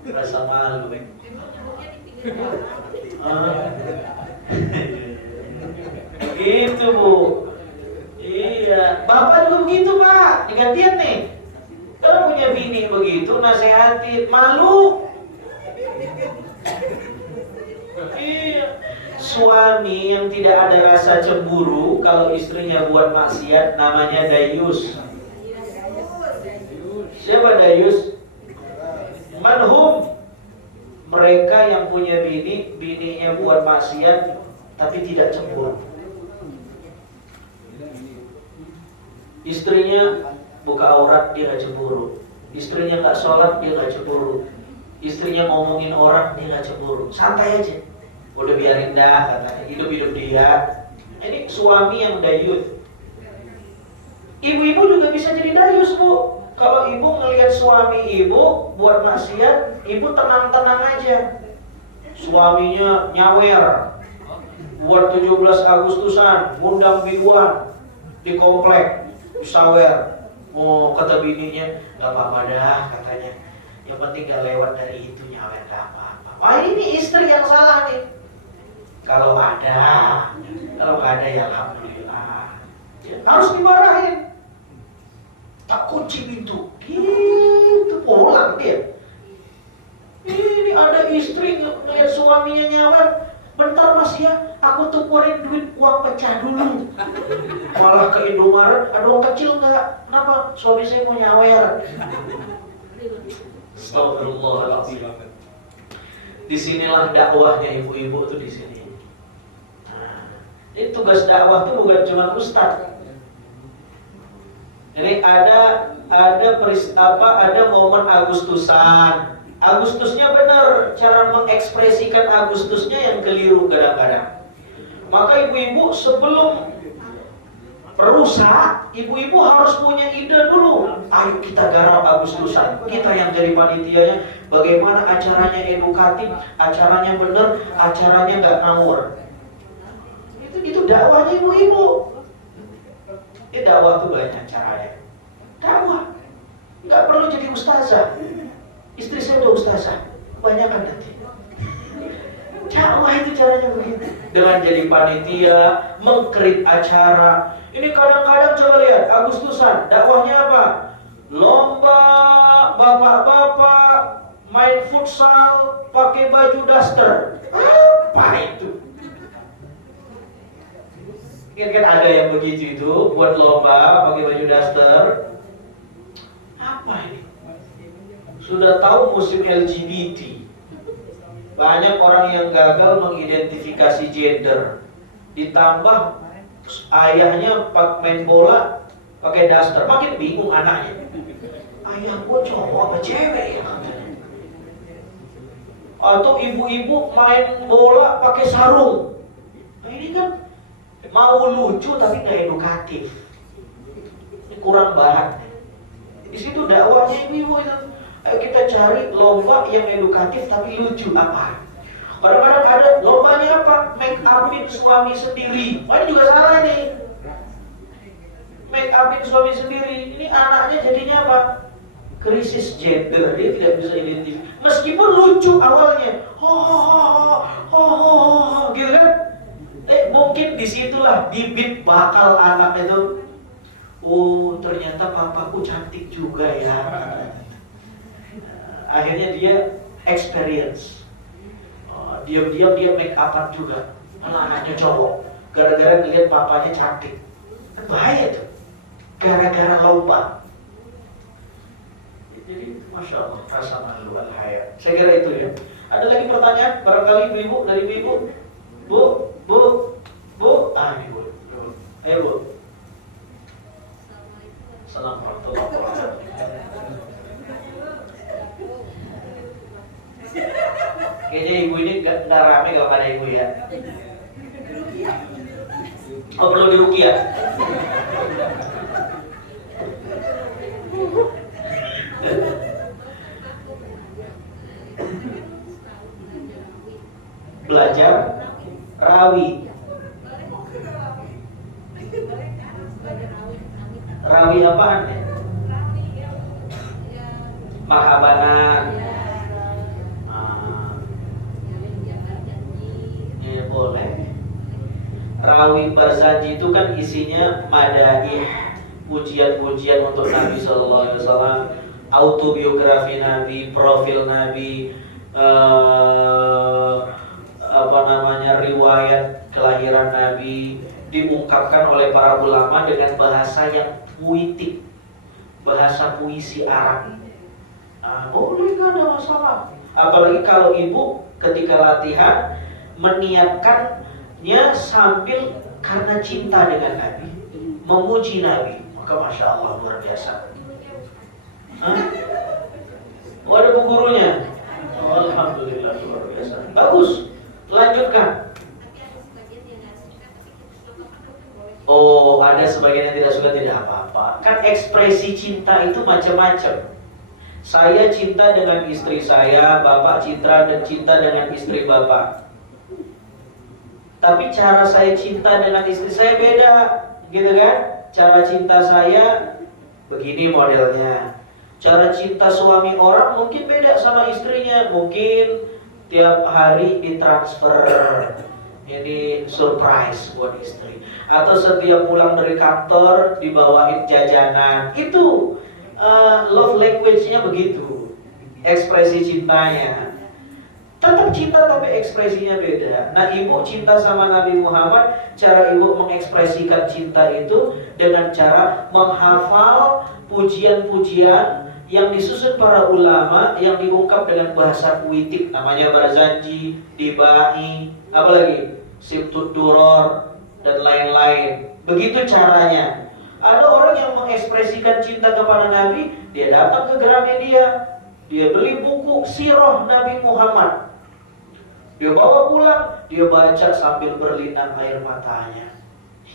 rasa malu. Begitu Bu. Iya, Bapak juga begitu Pak. Digantian nih. Kalau punya bini begitu, nasehatin, malu. Iya, suami yang tidak ada rasa cemburu kalau istrinya buat maksiat namanya dayus. Siapa dayus? Manhum, mereka yang punya bininya buat maksiat tapi tidak cemburu. Istrinya buka aurat, dia gak cemburu. Istrinya gak sholat, dia gak cemburu. Istrinya ngomongin orang, dia gak cemburu. Santai aja, udah biarin dah katanya, hidup-hidup dia. Ini suami yang dayus. Ibu-ibu juga bisa jadi dayus, Bu. Kalau ibu ngelihat suami ibu buat maksiat, ibu tenang-tenang aja. Suaminya nyawer, buat 17 Agustusan, ngundang biduan di komplek, sawer. Oh, kata bininya, gak apa-apa dah katanya. Yang penting gak lewat dari itu, nyawer gak apa-apa. Wah, ini istri yang salah nih. Kalau ada, kalau gak ada ya alhamdulillah. Ya, harus dimarahin. Tak kunci pintu, gitu pulang dia. Ini ada istri ngeliat suaminya nyawer, bentar mas ya, aku tukerin duit uang pecah dulu. Malah ke Indomaret, ada uang kecil nggak? Kenapa? Suami saya mau nyawer. Astagfirullahaladzim. Disinilah dakwahnya ibu-ibu tuh di sini. Nah, ini tugas dakwah tuh bukan cuma ustadz. Ini ada momen Agustusan. Agustusnya benar, cara mengekspresikan Agustusnya yang keliru kadang-kadang. Maka ibu-ibu sebelum merusak, ibu-ibu harus punya ide dulu. Ayo kita garap Agustusan. Kita yang jadi panitianya, bagaimana acaranya edukatif, acaranya benar, acaranya nggak ngawur. Itu dakwahnya ibu-ibu. Ini dakwah tuh banyak caranya. Dakwah nggak perlu jadi ustazah. Istri saya udah ustazah, kebanyakan nanti. Dakwah itu caranya begitu. Dengan jadi panitia, mengkrit acara. Ini kadang-kadang coba lihat Agustusan, dakwahnya apa? Lomba bapak-bapak main futsal pakai baju daster. Apa itu? Kan ada yang begitu itu, buat lomba pakai baju daster. Apa ini? Sudah tahu musim LGBT, banyak orang yang gagal mengidentifikasi gender. Ditambah ayahnya main bola pakai daster, makin bingung anaknya. Ayah gua cowok apa cewek ya? Atau ibu-ibu main bola pakai sarung. Nah, ini kan mau lucu tapi nggak edukatif. Ini kurang bahan. Di situ dakwahnya ibu itu. Ayo kita cari lomba yang edukatif tapi lucu apa? Kadang-kadang ada lombanya apa? Make upin suami sendiri. Ini juga salah nih. Make upin suami sendiri. Ini anaknya jadinya apa? Krisis gender. Dia tidak bisa identifikasi. Meskipun lucu awalnya, gitu kan? Mungkin disitulah bibit bakal anak itu. Oh, ternyata papaku cantik juga ya. Akhirnya dia experience. Diam-diam dia make upan juga. Malah anaknya cowok. Gara-gara ngeliat papanya cantik. Kan bahaya tuh. Gara-gara lomba. Jadi Masya Allah, rasa malu wal haya. Saya kira itu ya. Ada lagi pertanyaan? Barangkali ibu-ibu, dari ibu. Bu. Ini Bu. Ayo Bu. Assalamualaikum warahmatullahi wabarakatuh. Kayaknya ibu ini gak rame kalau ada ibu ya. Oh, perlu diruqyah. Belajar rawi. Rawi apaan ya? Marhabanan. Ya boleh. Rawi berjanji itu kan isinya madaih, pujian-pujian untuk Nabi Sallallahu Alaihi Wasallam, autobiografi Nabi, profil Nabi, riwayat kelahiran Nabi diungkapkan oleh para ulama dengan bahasa yang puitik, bahasa puisi Arab. Nah, boleh, nggak ada masalah. Apalagi kalau ibu ketika latihan meniatkannya sambil karena cinta dengan Nabi, memuji Nabi, maka masya Allah luar biasa. Hah? Oh, ada bu gurunya. Oh, alhamdulillah luar biasa. Bagus. Lanjutkan. Oh, ada sebagian yang tidak suka, tidak apa-apa. Kan ekspresi cinta itu macam-macam. Saya cinta dengan istri saya, Bapak cinta dengan istri Bapak. Tapi cara saya cinta dengan istri saya beda, gitu kan? Cara cinta saya begini modelnya. Cara cinta suami orang mungkin beda sama istrinya. Mungkin tiap hari ditransfer, ini surprise buat istri. Atau setiap pulang dari kantor dibawain jajanan. Itu love language-nya begitu, ekspresi cintanya. Tetap cinta tapi ekspresinya beda. Nah, ibu cinta sama Nabi Muhammad, cara ibu mengekspresikan cinta itu dengan cara menghafal pujian-pujian yang disusun para ulama yang diungkap dengan bahasa puitik, namanya Barzanji, Dibai, apalagi Sibtud Duror dan lain-lain. Begitu caranya. Ada orang yang mengekspresikan cinta kepada Nabi, dia datang ke Gramedia, dia beli buku sirah Nabi Muhammad, dia bawa pulang, dia baca sambil berlinang air matanya.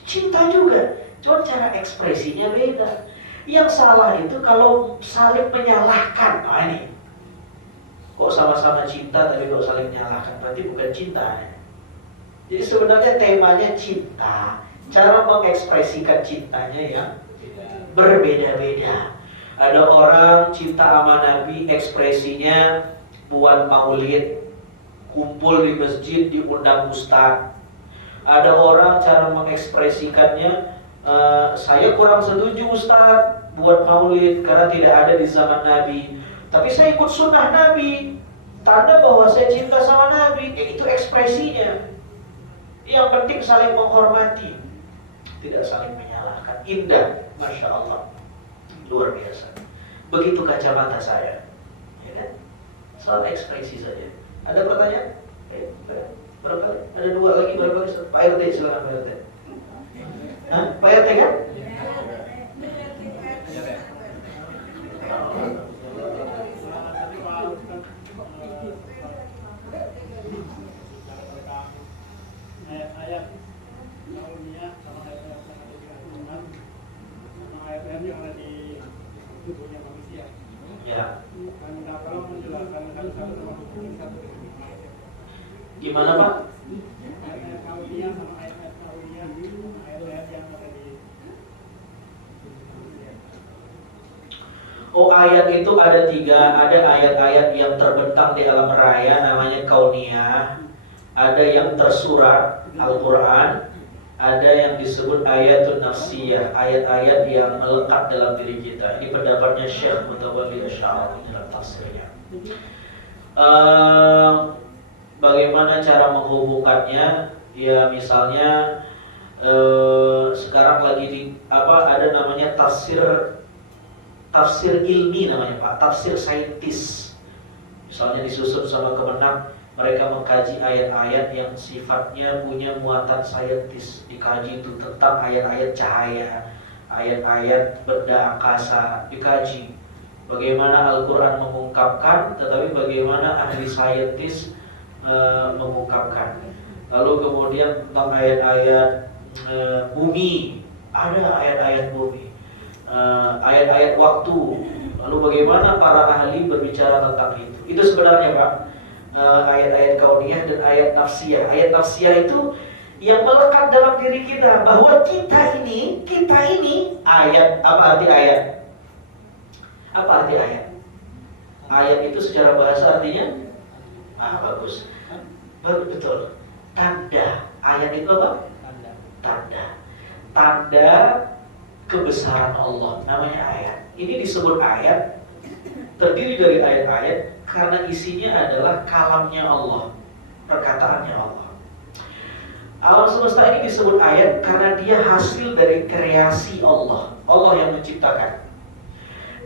Cinta juga, cuma cara ekspresinya beda. Yang salah itu kalau saling menyalahkan. Nah ini, kok sama-sama cinta tapi kok saling menyalahkan, berarti bukan cinta. Jadi sebenarnya temanya cinta, cara mengekspresikan cintanya yang berbeda-beda. Ada orang cinta sama Nabi, ekspresinya buat maulid, kumpul di masjid, diundang ustaz. Ada orang cara mengekspresikannya, saya kurang setuju ustaz buat maulid karena tidak ada di zaman Nabi, tapi saya ikut sunnah Nabi, tanda bahwa saya cinta sama Nabi. Itu ekspresinya. Yang penting saling menghormati, tidak saling menyalahkan. Indah, masya Allah, luar biasa. Begitu kacamata saya, ya kan? Soal ekspresi saja. Ada pertanyaan? Berapa? Ada dua lagi, berapa? Pak RT, silakan Pak RT. Hah? Pak RT kan? Ayat kaumnya sama ayat sama ayat yang ada di tubuhnya manusia. Ya. Karena kalau menjelaskan satu sama satu. Gimana Pak? Ayat kaumnya sama ayat kaumnya, ayat yang ada di. Oh, ayat itu ada tiga. Ada ayat-ayat yang terbentang di alam raya, namanya kauniyah. Ada yang tersurat, Al-Quran. Ada yang disebut ayatun nafsiyah, ayat-ayat yang melekat dalam diri kita. Ini pendapatnya Syekh Mutawalli Asy'ari dalam tafsirnya. Bagaimana cara menghubungkannya? Ya misalnya sekarang lagi di ada namanya tafsir ilmi namanya Pak, tafsir saintis. Misalnya disusun sama Kemenak, mereka mengkaji ayat-ayat yang sifatnya punya muatan saintis, dikaji itu tentang ayat-ayat cahaya, ayat-ayat benda angkasa, dikaji bagaimana Al-Quran mengungkapkan, tetapi bagaimana ahli saintis mengungkapkan. Lalu kemudian tentang ayat-ayat bumi, ada ayat-ayat bumi, ayat-ayat waktu. Lalu bagaimana para ahli berbicara tentang itu. Itu sebenarnya Pak, ayat-ayat kauniyah dan ayat nafsiyah. Ayat nafsiyah itu yang melekat dalam diri kita, bahwa kita ini ayat. Apa arti ayat? Apa arti ayat? Ayat itu secara bahasa artinya bagus. Bagus, betul. Tanda. Ayat itu apa? Tanda kebesaran Allah, namanya ayat. Ini disebut ayat, terdiri dari ayat-ayat karena isinya adalah kalamnya Allah. perkataannya Allah. Alam semesta ini disebut ayat karena dia hasil dari kreasi Allah. Allah yang menciptakan.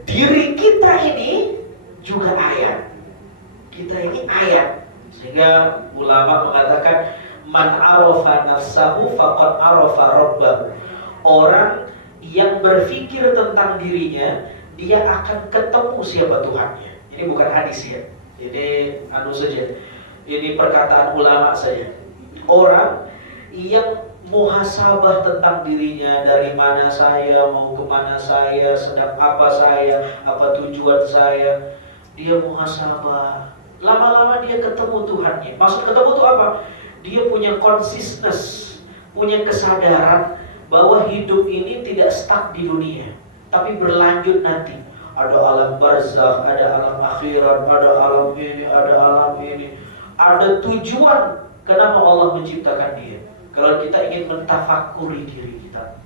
Diri kita ini juga ayat. Kita ini ayat. Sehingga ulama mengatakan man arafa nafsahu faqad arafa rabbahu. Orang yang berpikir tentang dirinya, dia akan ketemu siapa Tuhannya. Ini bukan hadis ya. Ini saja. Ini perkataan ulama saja. Orang yang muhasabah tentang dirinya, dari mana saya, mau kemana saya, sedang apa saya, apa tujuan saya, dia muhasabah. Lama-lama dia ketemu Tuhannya. Maksud ketemu itu apa? Dia punya consciousness, punya kesadaran bahwa hidup ini tidak stuck di dunia, tapi berlanjut nanti. Ada alam barzakh, ada alam akhirat, ada alam ini, ada alam ini. Ada tujuan kenapa Allah menciptakan dia. Kalau kita ingin mentafakuri diri kita.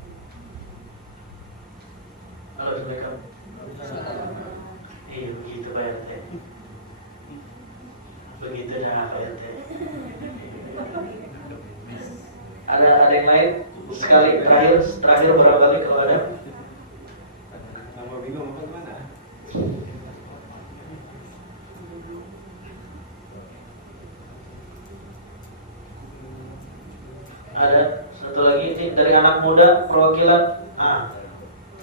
Halo, Assalamualaikum. Iya, begitu Pak RT. Begitu dah Pak RT. Ada yang lain? Sekali terakhir berapa kali kalau ada? Nama bingung mau kemana? Ada satu lagi ini dari anak muda perwakilan.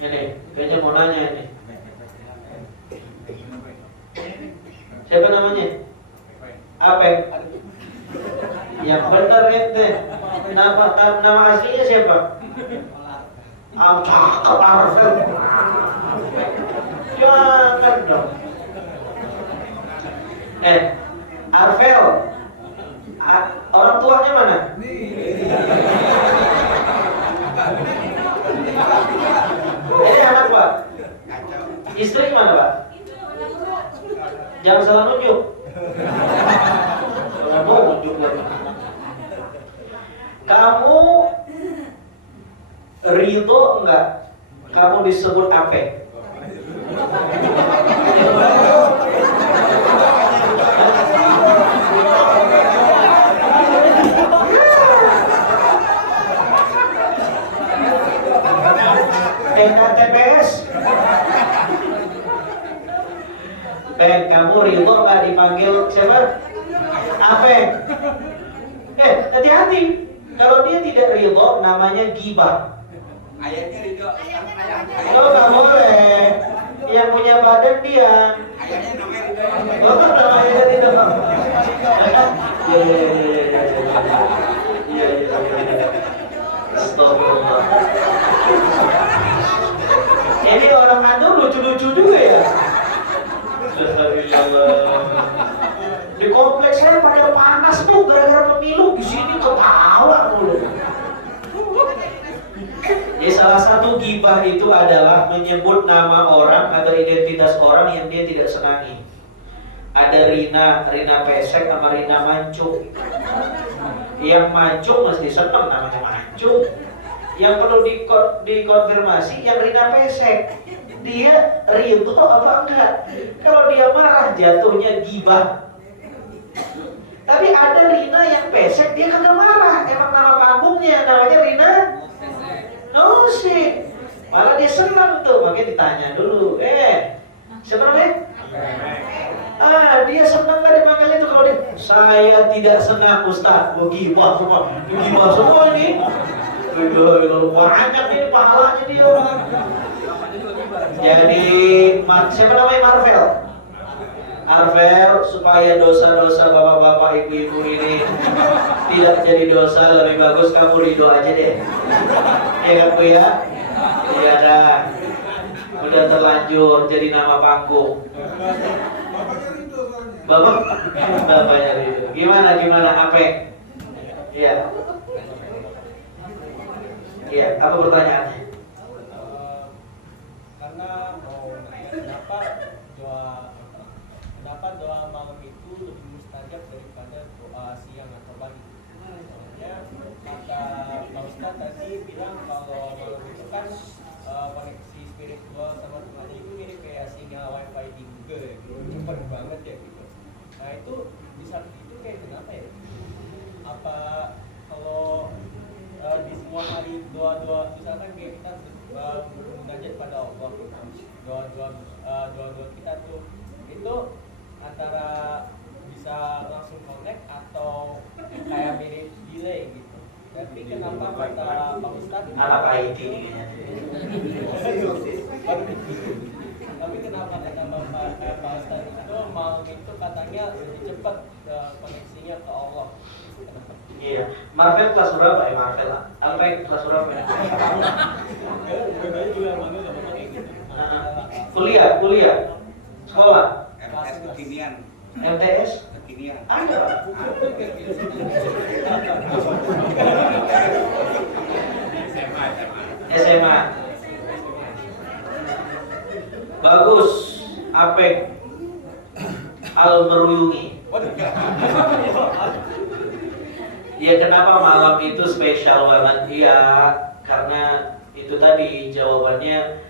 Ini kayaknya mau nanya ini. Siapa namanya? Apeng. Yang benar ente. Nama aslinya siapa? Cakep Arvel. Jangan dong. Arvel. Orang tuanya mana? Ini anak Pak. Istri mana Pak? Jangan salah nunjuk. Kamu nunjuk lagi. Kamu ridho enggak? Kamu disebut apa? TPS. Kamu ridho nggak dipanggil siapa? Apa? Hati-hati. Kalau dia tidak ridho, namanya gibah. Ayatnya ridho. Kalau nggak boleh. Yang punya badan dia. Ayatnya namanya ridho. Namanya ridho. Iya. Astagfirullah. Ini orang anu lucu-lucu juga ya. Di kompleks saya pada panas tuh gara-gara pemilu, di sini ketawa mulu. Jadi salah satu gibah itu adalah menyebut nama orang atau identitas orang yang dia tidak senangi. Ada Rina Pesek sama Rina Mancung. Yang Mancung mesti senang namanya Mancung. Yang perlu dikonfirmasi yang Rina Pesek, dia ridho apa enggak? Kalau dia marah jatuhnya gibah. Tapi ada Rina yang pesek dia kagak marah. Emang nama panggungnya namanya Rina Nusik. Malah dia senang tuh, makanya ditanya dulu. Siapa namanya? Dia senang gak dipanggil itu. Kalau dia, saya tidak senang Ustaz. Gibah semua ini. Banyak ini pahalanya dia. Jadi siapa namanya? Arvel, supaya dosa-dosa bapak-bapak ibu-ibu ini tidak jadi dosa, lebih bagus kamu ridho aja deh. Iya kan Bu ya? Iya dah. Udah terlanjur jadi nama panggung. Bapaknya ridho. Gimana Apeng? Iya. Iya, apa pertanyaannya? Karena mau nanya kenapa doa malam itu lebih mustajab daripada doa siang atau pagi. Soalnya kata Pak Ustadz tadi bilang kalau malam itu kan koneksi spiritual sama Tuhannya itu mirip kayak sinyal wifi di Google ya, gitu. Cepet banget ya gitu. Nah itu di saat itu kayak kenapa ya? misalkan kayak kita munajat pada Allah, doa kita tuh itu antara bisa langsung connect atau kayak mirip delay gitu. Tapi kenapa kata Pak Ustadz? Anak IT nih kayaknya. Tapi kenapa kata Pak Ustadz itu malam itu katanya lebih cepat koneksinya ke Allah? Iya, Marvel kelas berapa ya Marvel? Alpine kelas berapa ya? Kuliah, sekolah, MTS kekinian. MTS, Kekinian. ada. SMA. Bagus, Apek, Al-Meruyungi. Ya kenapa malam itu spesial banget? Iya, karena itu tadi jawabannya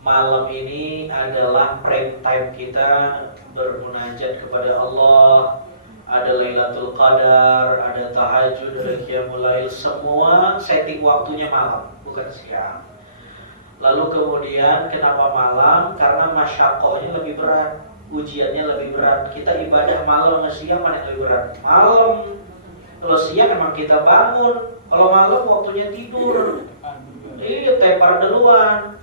malam ini adalah prime time kita bermunajat kepada Allah. Ada Lailatul Qadar, ada tahajud, ada qiyamul lail, semua setting waktunya malam, bukan siang. Lalu kemudian kenapa malam? Karena masyakohnya lebih berat, ujiannya lebih berat. Kita ibadah malam sama siang mana yang lebih berat? Malam. Kalau siang memang kita bangun, kalau malam waktunya tidur. Iya, tepar duluan.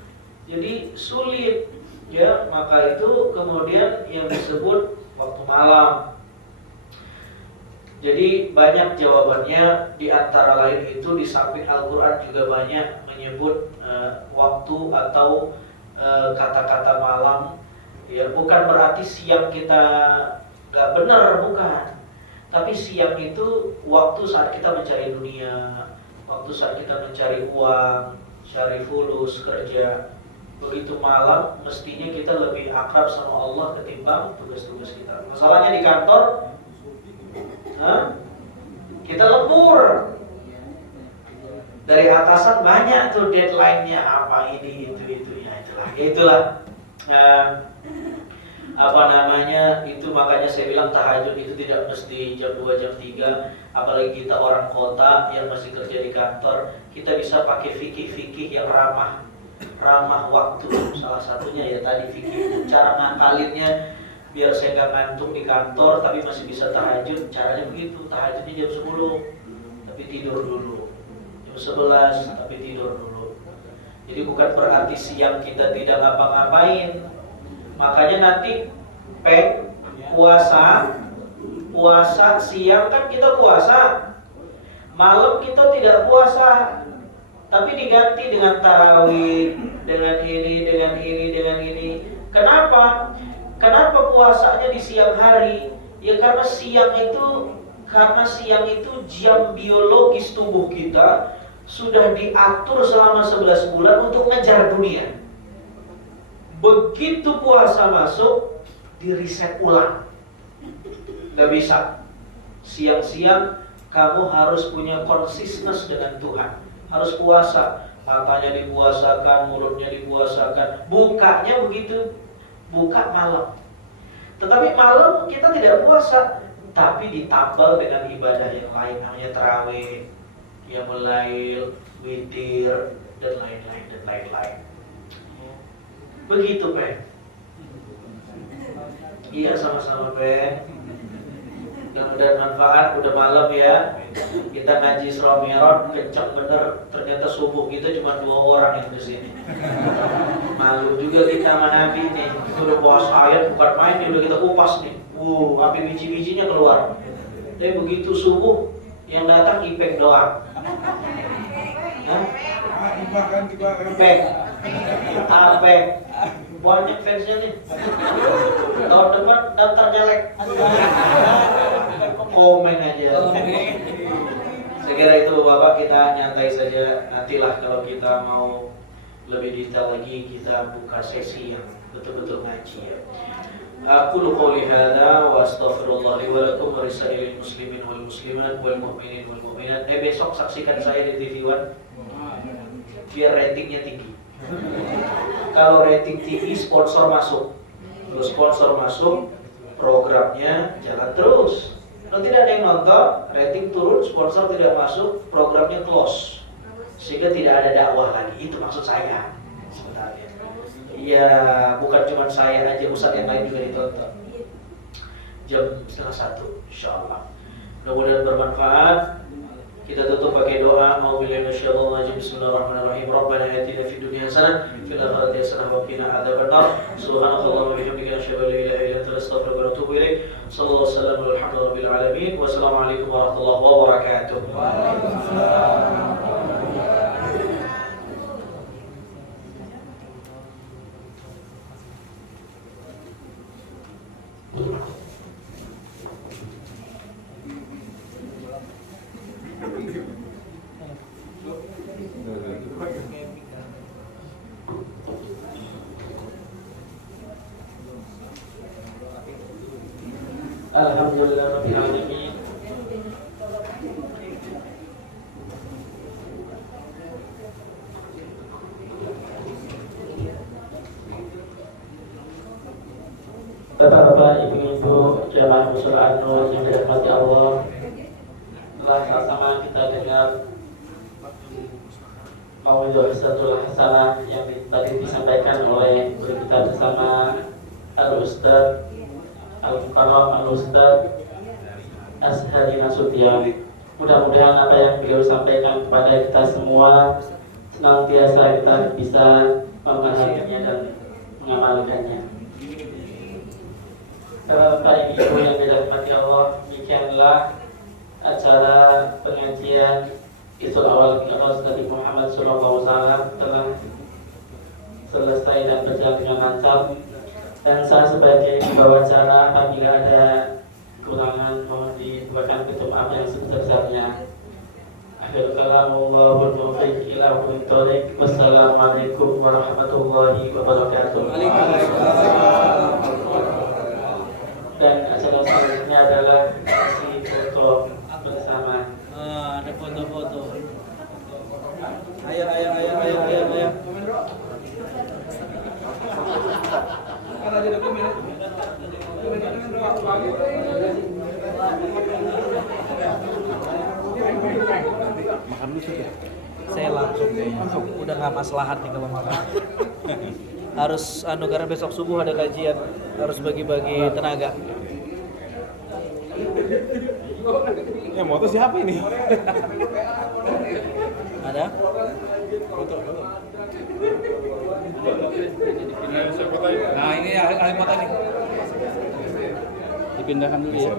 Jadi sulit, ya. Maka itu kemudian yang disebut waktu malam. Jadi banyak jawabannya, di antara lain itu di samping Al-Quran juga banyak menyebut waktu atau kata-kata malam. Ya, bukan berarti siang kita nggak benar, bukan. Tapi siang itu waktu saat kita mencari dunia, waktu saat kita mencari uang, cari fulus, kerja. Begitu malam, mestinya kita lebih akrab sama Allah ketimbang tugas-tugas kita. Masalahnya di kantor, kita lembur. Dari atasan banyak tuh deadline-nya, apa ini, itu, ya itulah. Itu makanya saya bilang tahajud itu tidak mesti jam 2, jam 3. Apalagi kita orang kota yang masih kerja di kantor, kita bisa pakai fikih-fikih yang ramah waktu. Salah satunya ya tadi fikih, cara ngakalinnya biar saya nggak ngantuk di kantor tapi masih bisa tahajud. Caranya begitu, tahajudnya jam 10 tapi tidur dulu, jam 11 tapi tidur dulu. Jadi bukan berarti siang kita tidak ngapa-ngapain. Makanya nanti puasa siang kan kita puasa, malam kita tidak puasa, tapi diganti dengan tarawih, dengan ini. Kenapa puasanya di siang hari? Ya karena siang itu jam biologis tubuh kita sudah diatur selama 11 bulan untuk ngejar dunia. Begitu puasa masuk, di reset ulang. Gak bisa. Siang-siang kamu harus punya konsistensi dengan Tuhan. Harus puasa. Matanya dipuasakan, mulutnya dipuasakan. Bukanya begitu, buka malam. Tetapi malam kita tidak puasa, tapi ditambal dengan ibadah yang lain, namanya tarawih, qiyamul lail, witir, dan lain-lain. Begitu, Pen. Iya, sama-sama, Pen. Mudah-mudahan manfaat. Udah malam ya. Kita ngaji Isra Mi'raj kencang bener. Ternyata subuh kita cuma 2 orang yang kesini. Malu juga kita sama Nabi nih. Itu udah puasa ayat bukan main nih, udah kita kupas nih. Sampai biji-bijinya keluar. Tapi begitu subuh yang datang Ipek doang. Apek. Banyak fansnya nih. Tahun depan daftar caleg. Komen aja. Saya kira itu Bapak, kita nyantai saja. Nantilah kalau kita mau lebih detail lagi, kita buka sesi yang betul-betul ngaji ya. Aku qouli hadza wa astaghfirullah li wa lakum wa lisa'iril muslimin wal muslimat wal mu'minin wal mu'minat. Besok saksikan saya di TV One. Biar ratingnya tinggi. Kalau rating tinggi, sponsor masuk. Kalau sponsor masuk, programnya jalan terus. Kalau tidak ada yang nonton, rating turun, sponsor tidak masuk, programnya close. sehingga tidak ada dakwah lagi. Itu maksud saya sebenarnya. Ya bukan cuma saya aja, ustadz yang lain juga ditonton. Jam 12:30 insyaallah. Mudah-mudahan bermanfaat. Kita tutup pakai doa. A'udzubillahi minasyaitonir rajim. Bismillahirrahmanirrahim. Rabbana atina fid dunya hasanah fil akhirati hasanah wa qina adzabannar. Subhanakallahumma wa bihamdika asyhadu an la ilaha illa anta astaghfiruka wa atubu ilaik. Sallallahu alaihi wasallam walhamdulillahi alamin. Wassalamualaikum warahmatullahi wabarakatuh. Alhamdulillahirabbil alamin. Bapak-bapak, ibu-ibu, jamaah muslimat An-Nur yang dirahmati Allah, telah sama-sama kita dengar mauidhah hasanah yang tadi disampaikan oleh guru kita bersama Al-Ustaz Al-Mukarram Al-Ustaz Azhari Nasution. Mudah-mudahan apa yang beliau sampaikan kepada kita semua senantiasa kita bisa memahaminya dan mengamalkannya. Bapak Ibu yang dirahmati Allah, demikianlah acara pengajian Isul Awal Mi'raj Nabi Muhammad SAW telah selesai dan berjalan dengan lancar. Dan saya sebagai pembawa acara, apabila ada kurangan mohon dibuatkan ketum yang sebesar-besarnya. Akhirul kalam, wallahul muwaffiq ila aqwamit thoriq. Wassalamualaikum warahmatullahi wabarakatuh. Dan acara selanjutnya adalah sesi foto bersama. Ada foto-foto. Ayo. Makan dulu sudah. Saya langsung udah nggak maslahat nih kalau makan. Harus karena besok subuh ada kajian, harus bagi-bagi tenaga. Ya motor siapa ini? Ada? Nah ini ada foto nih. Dipindahkan dulu ya.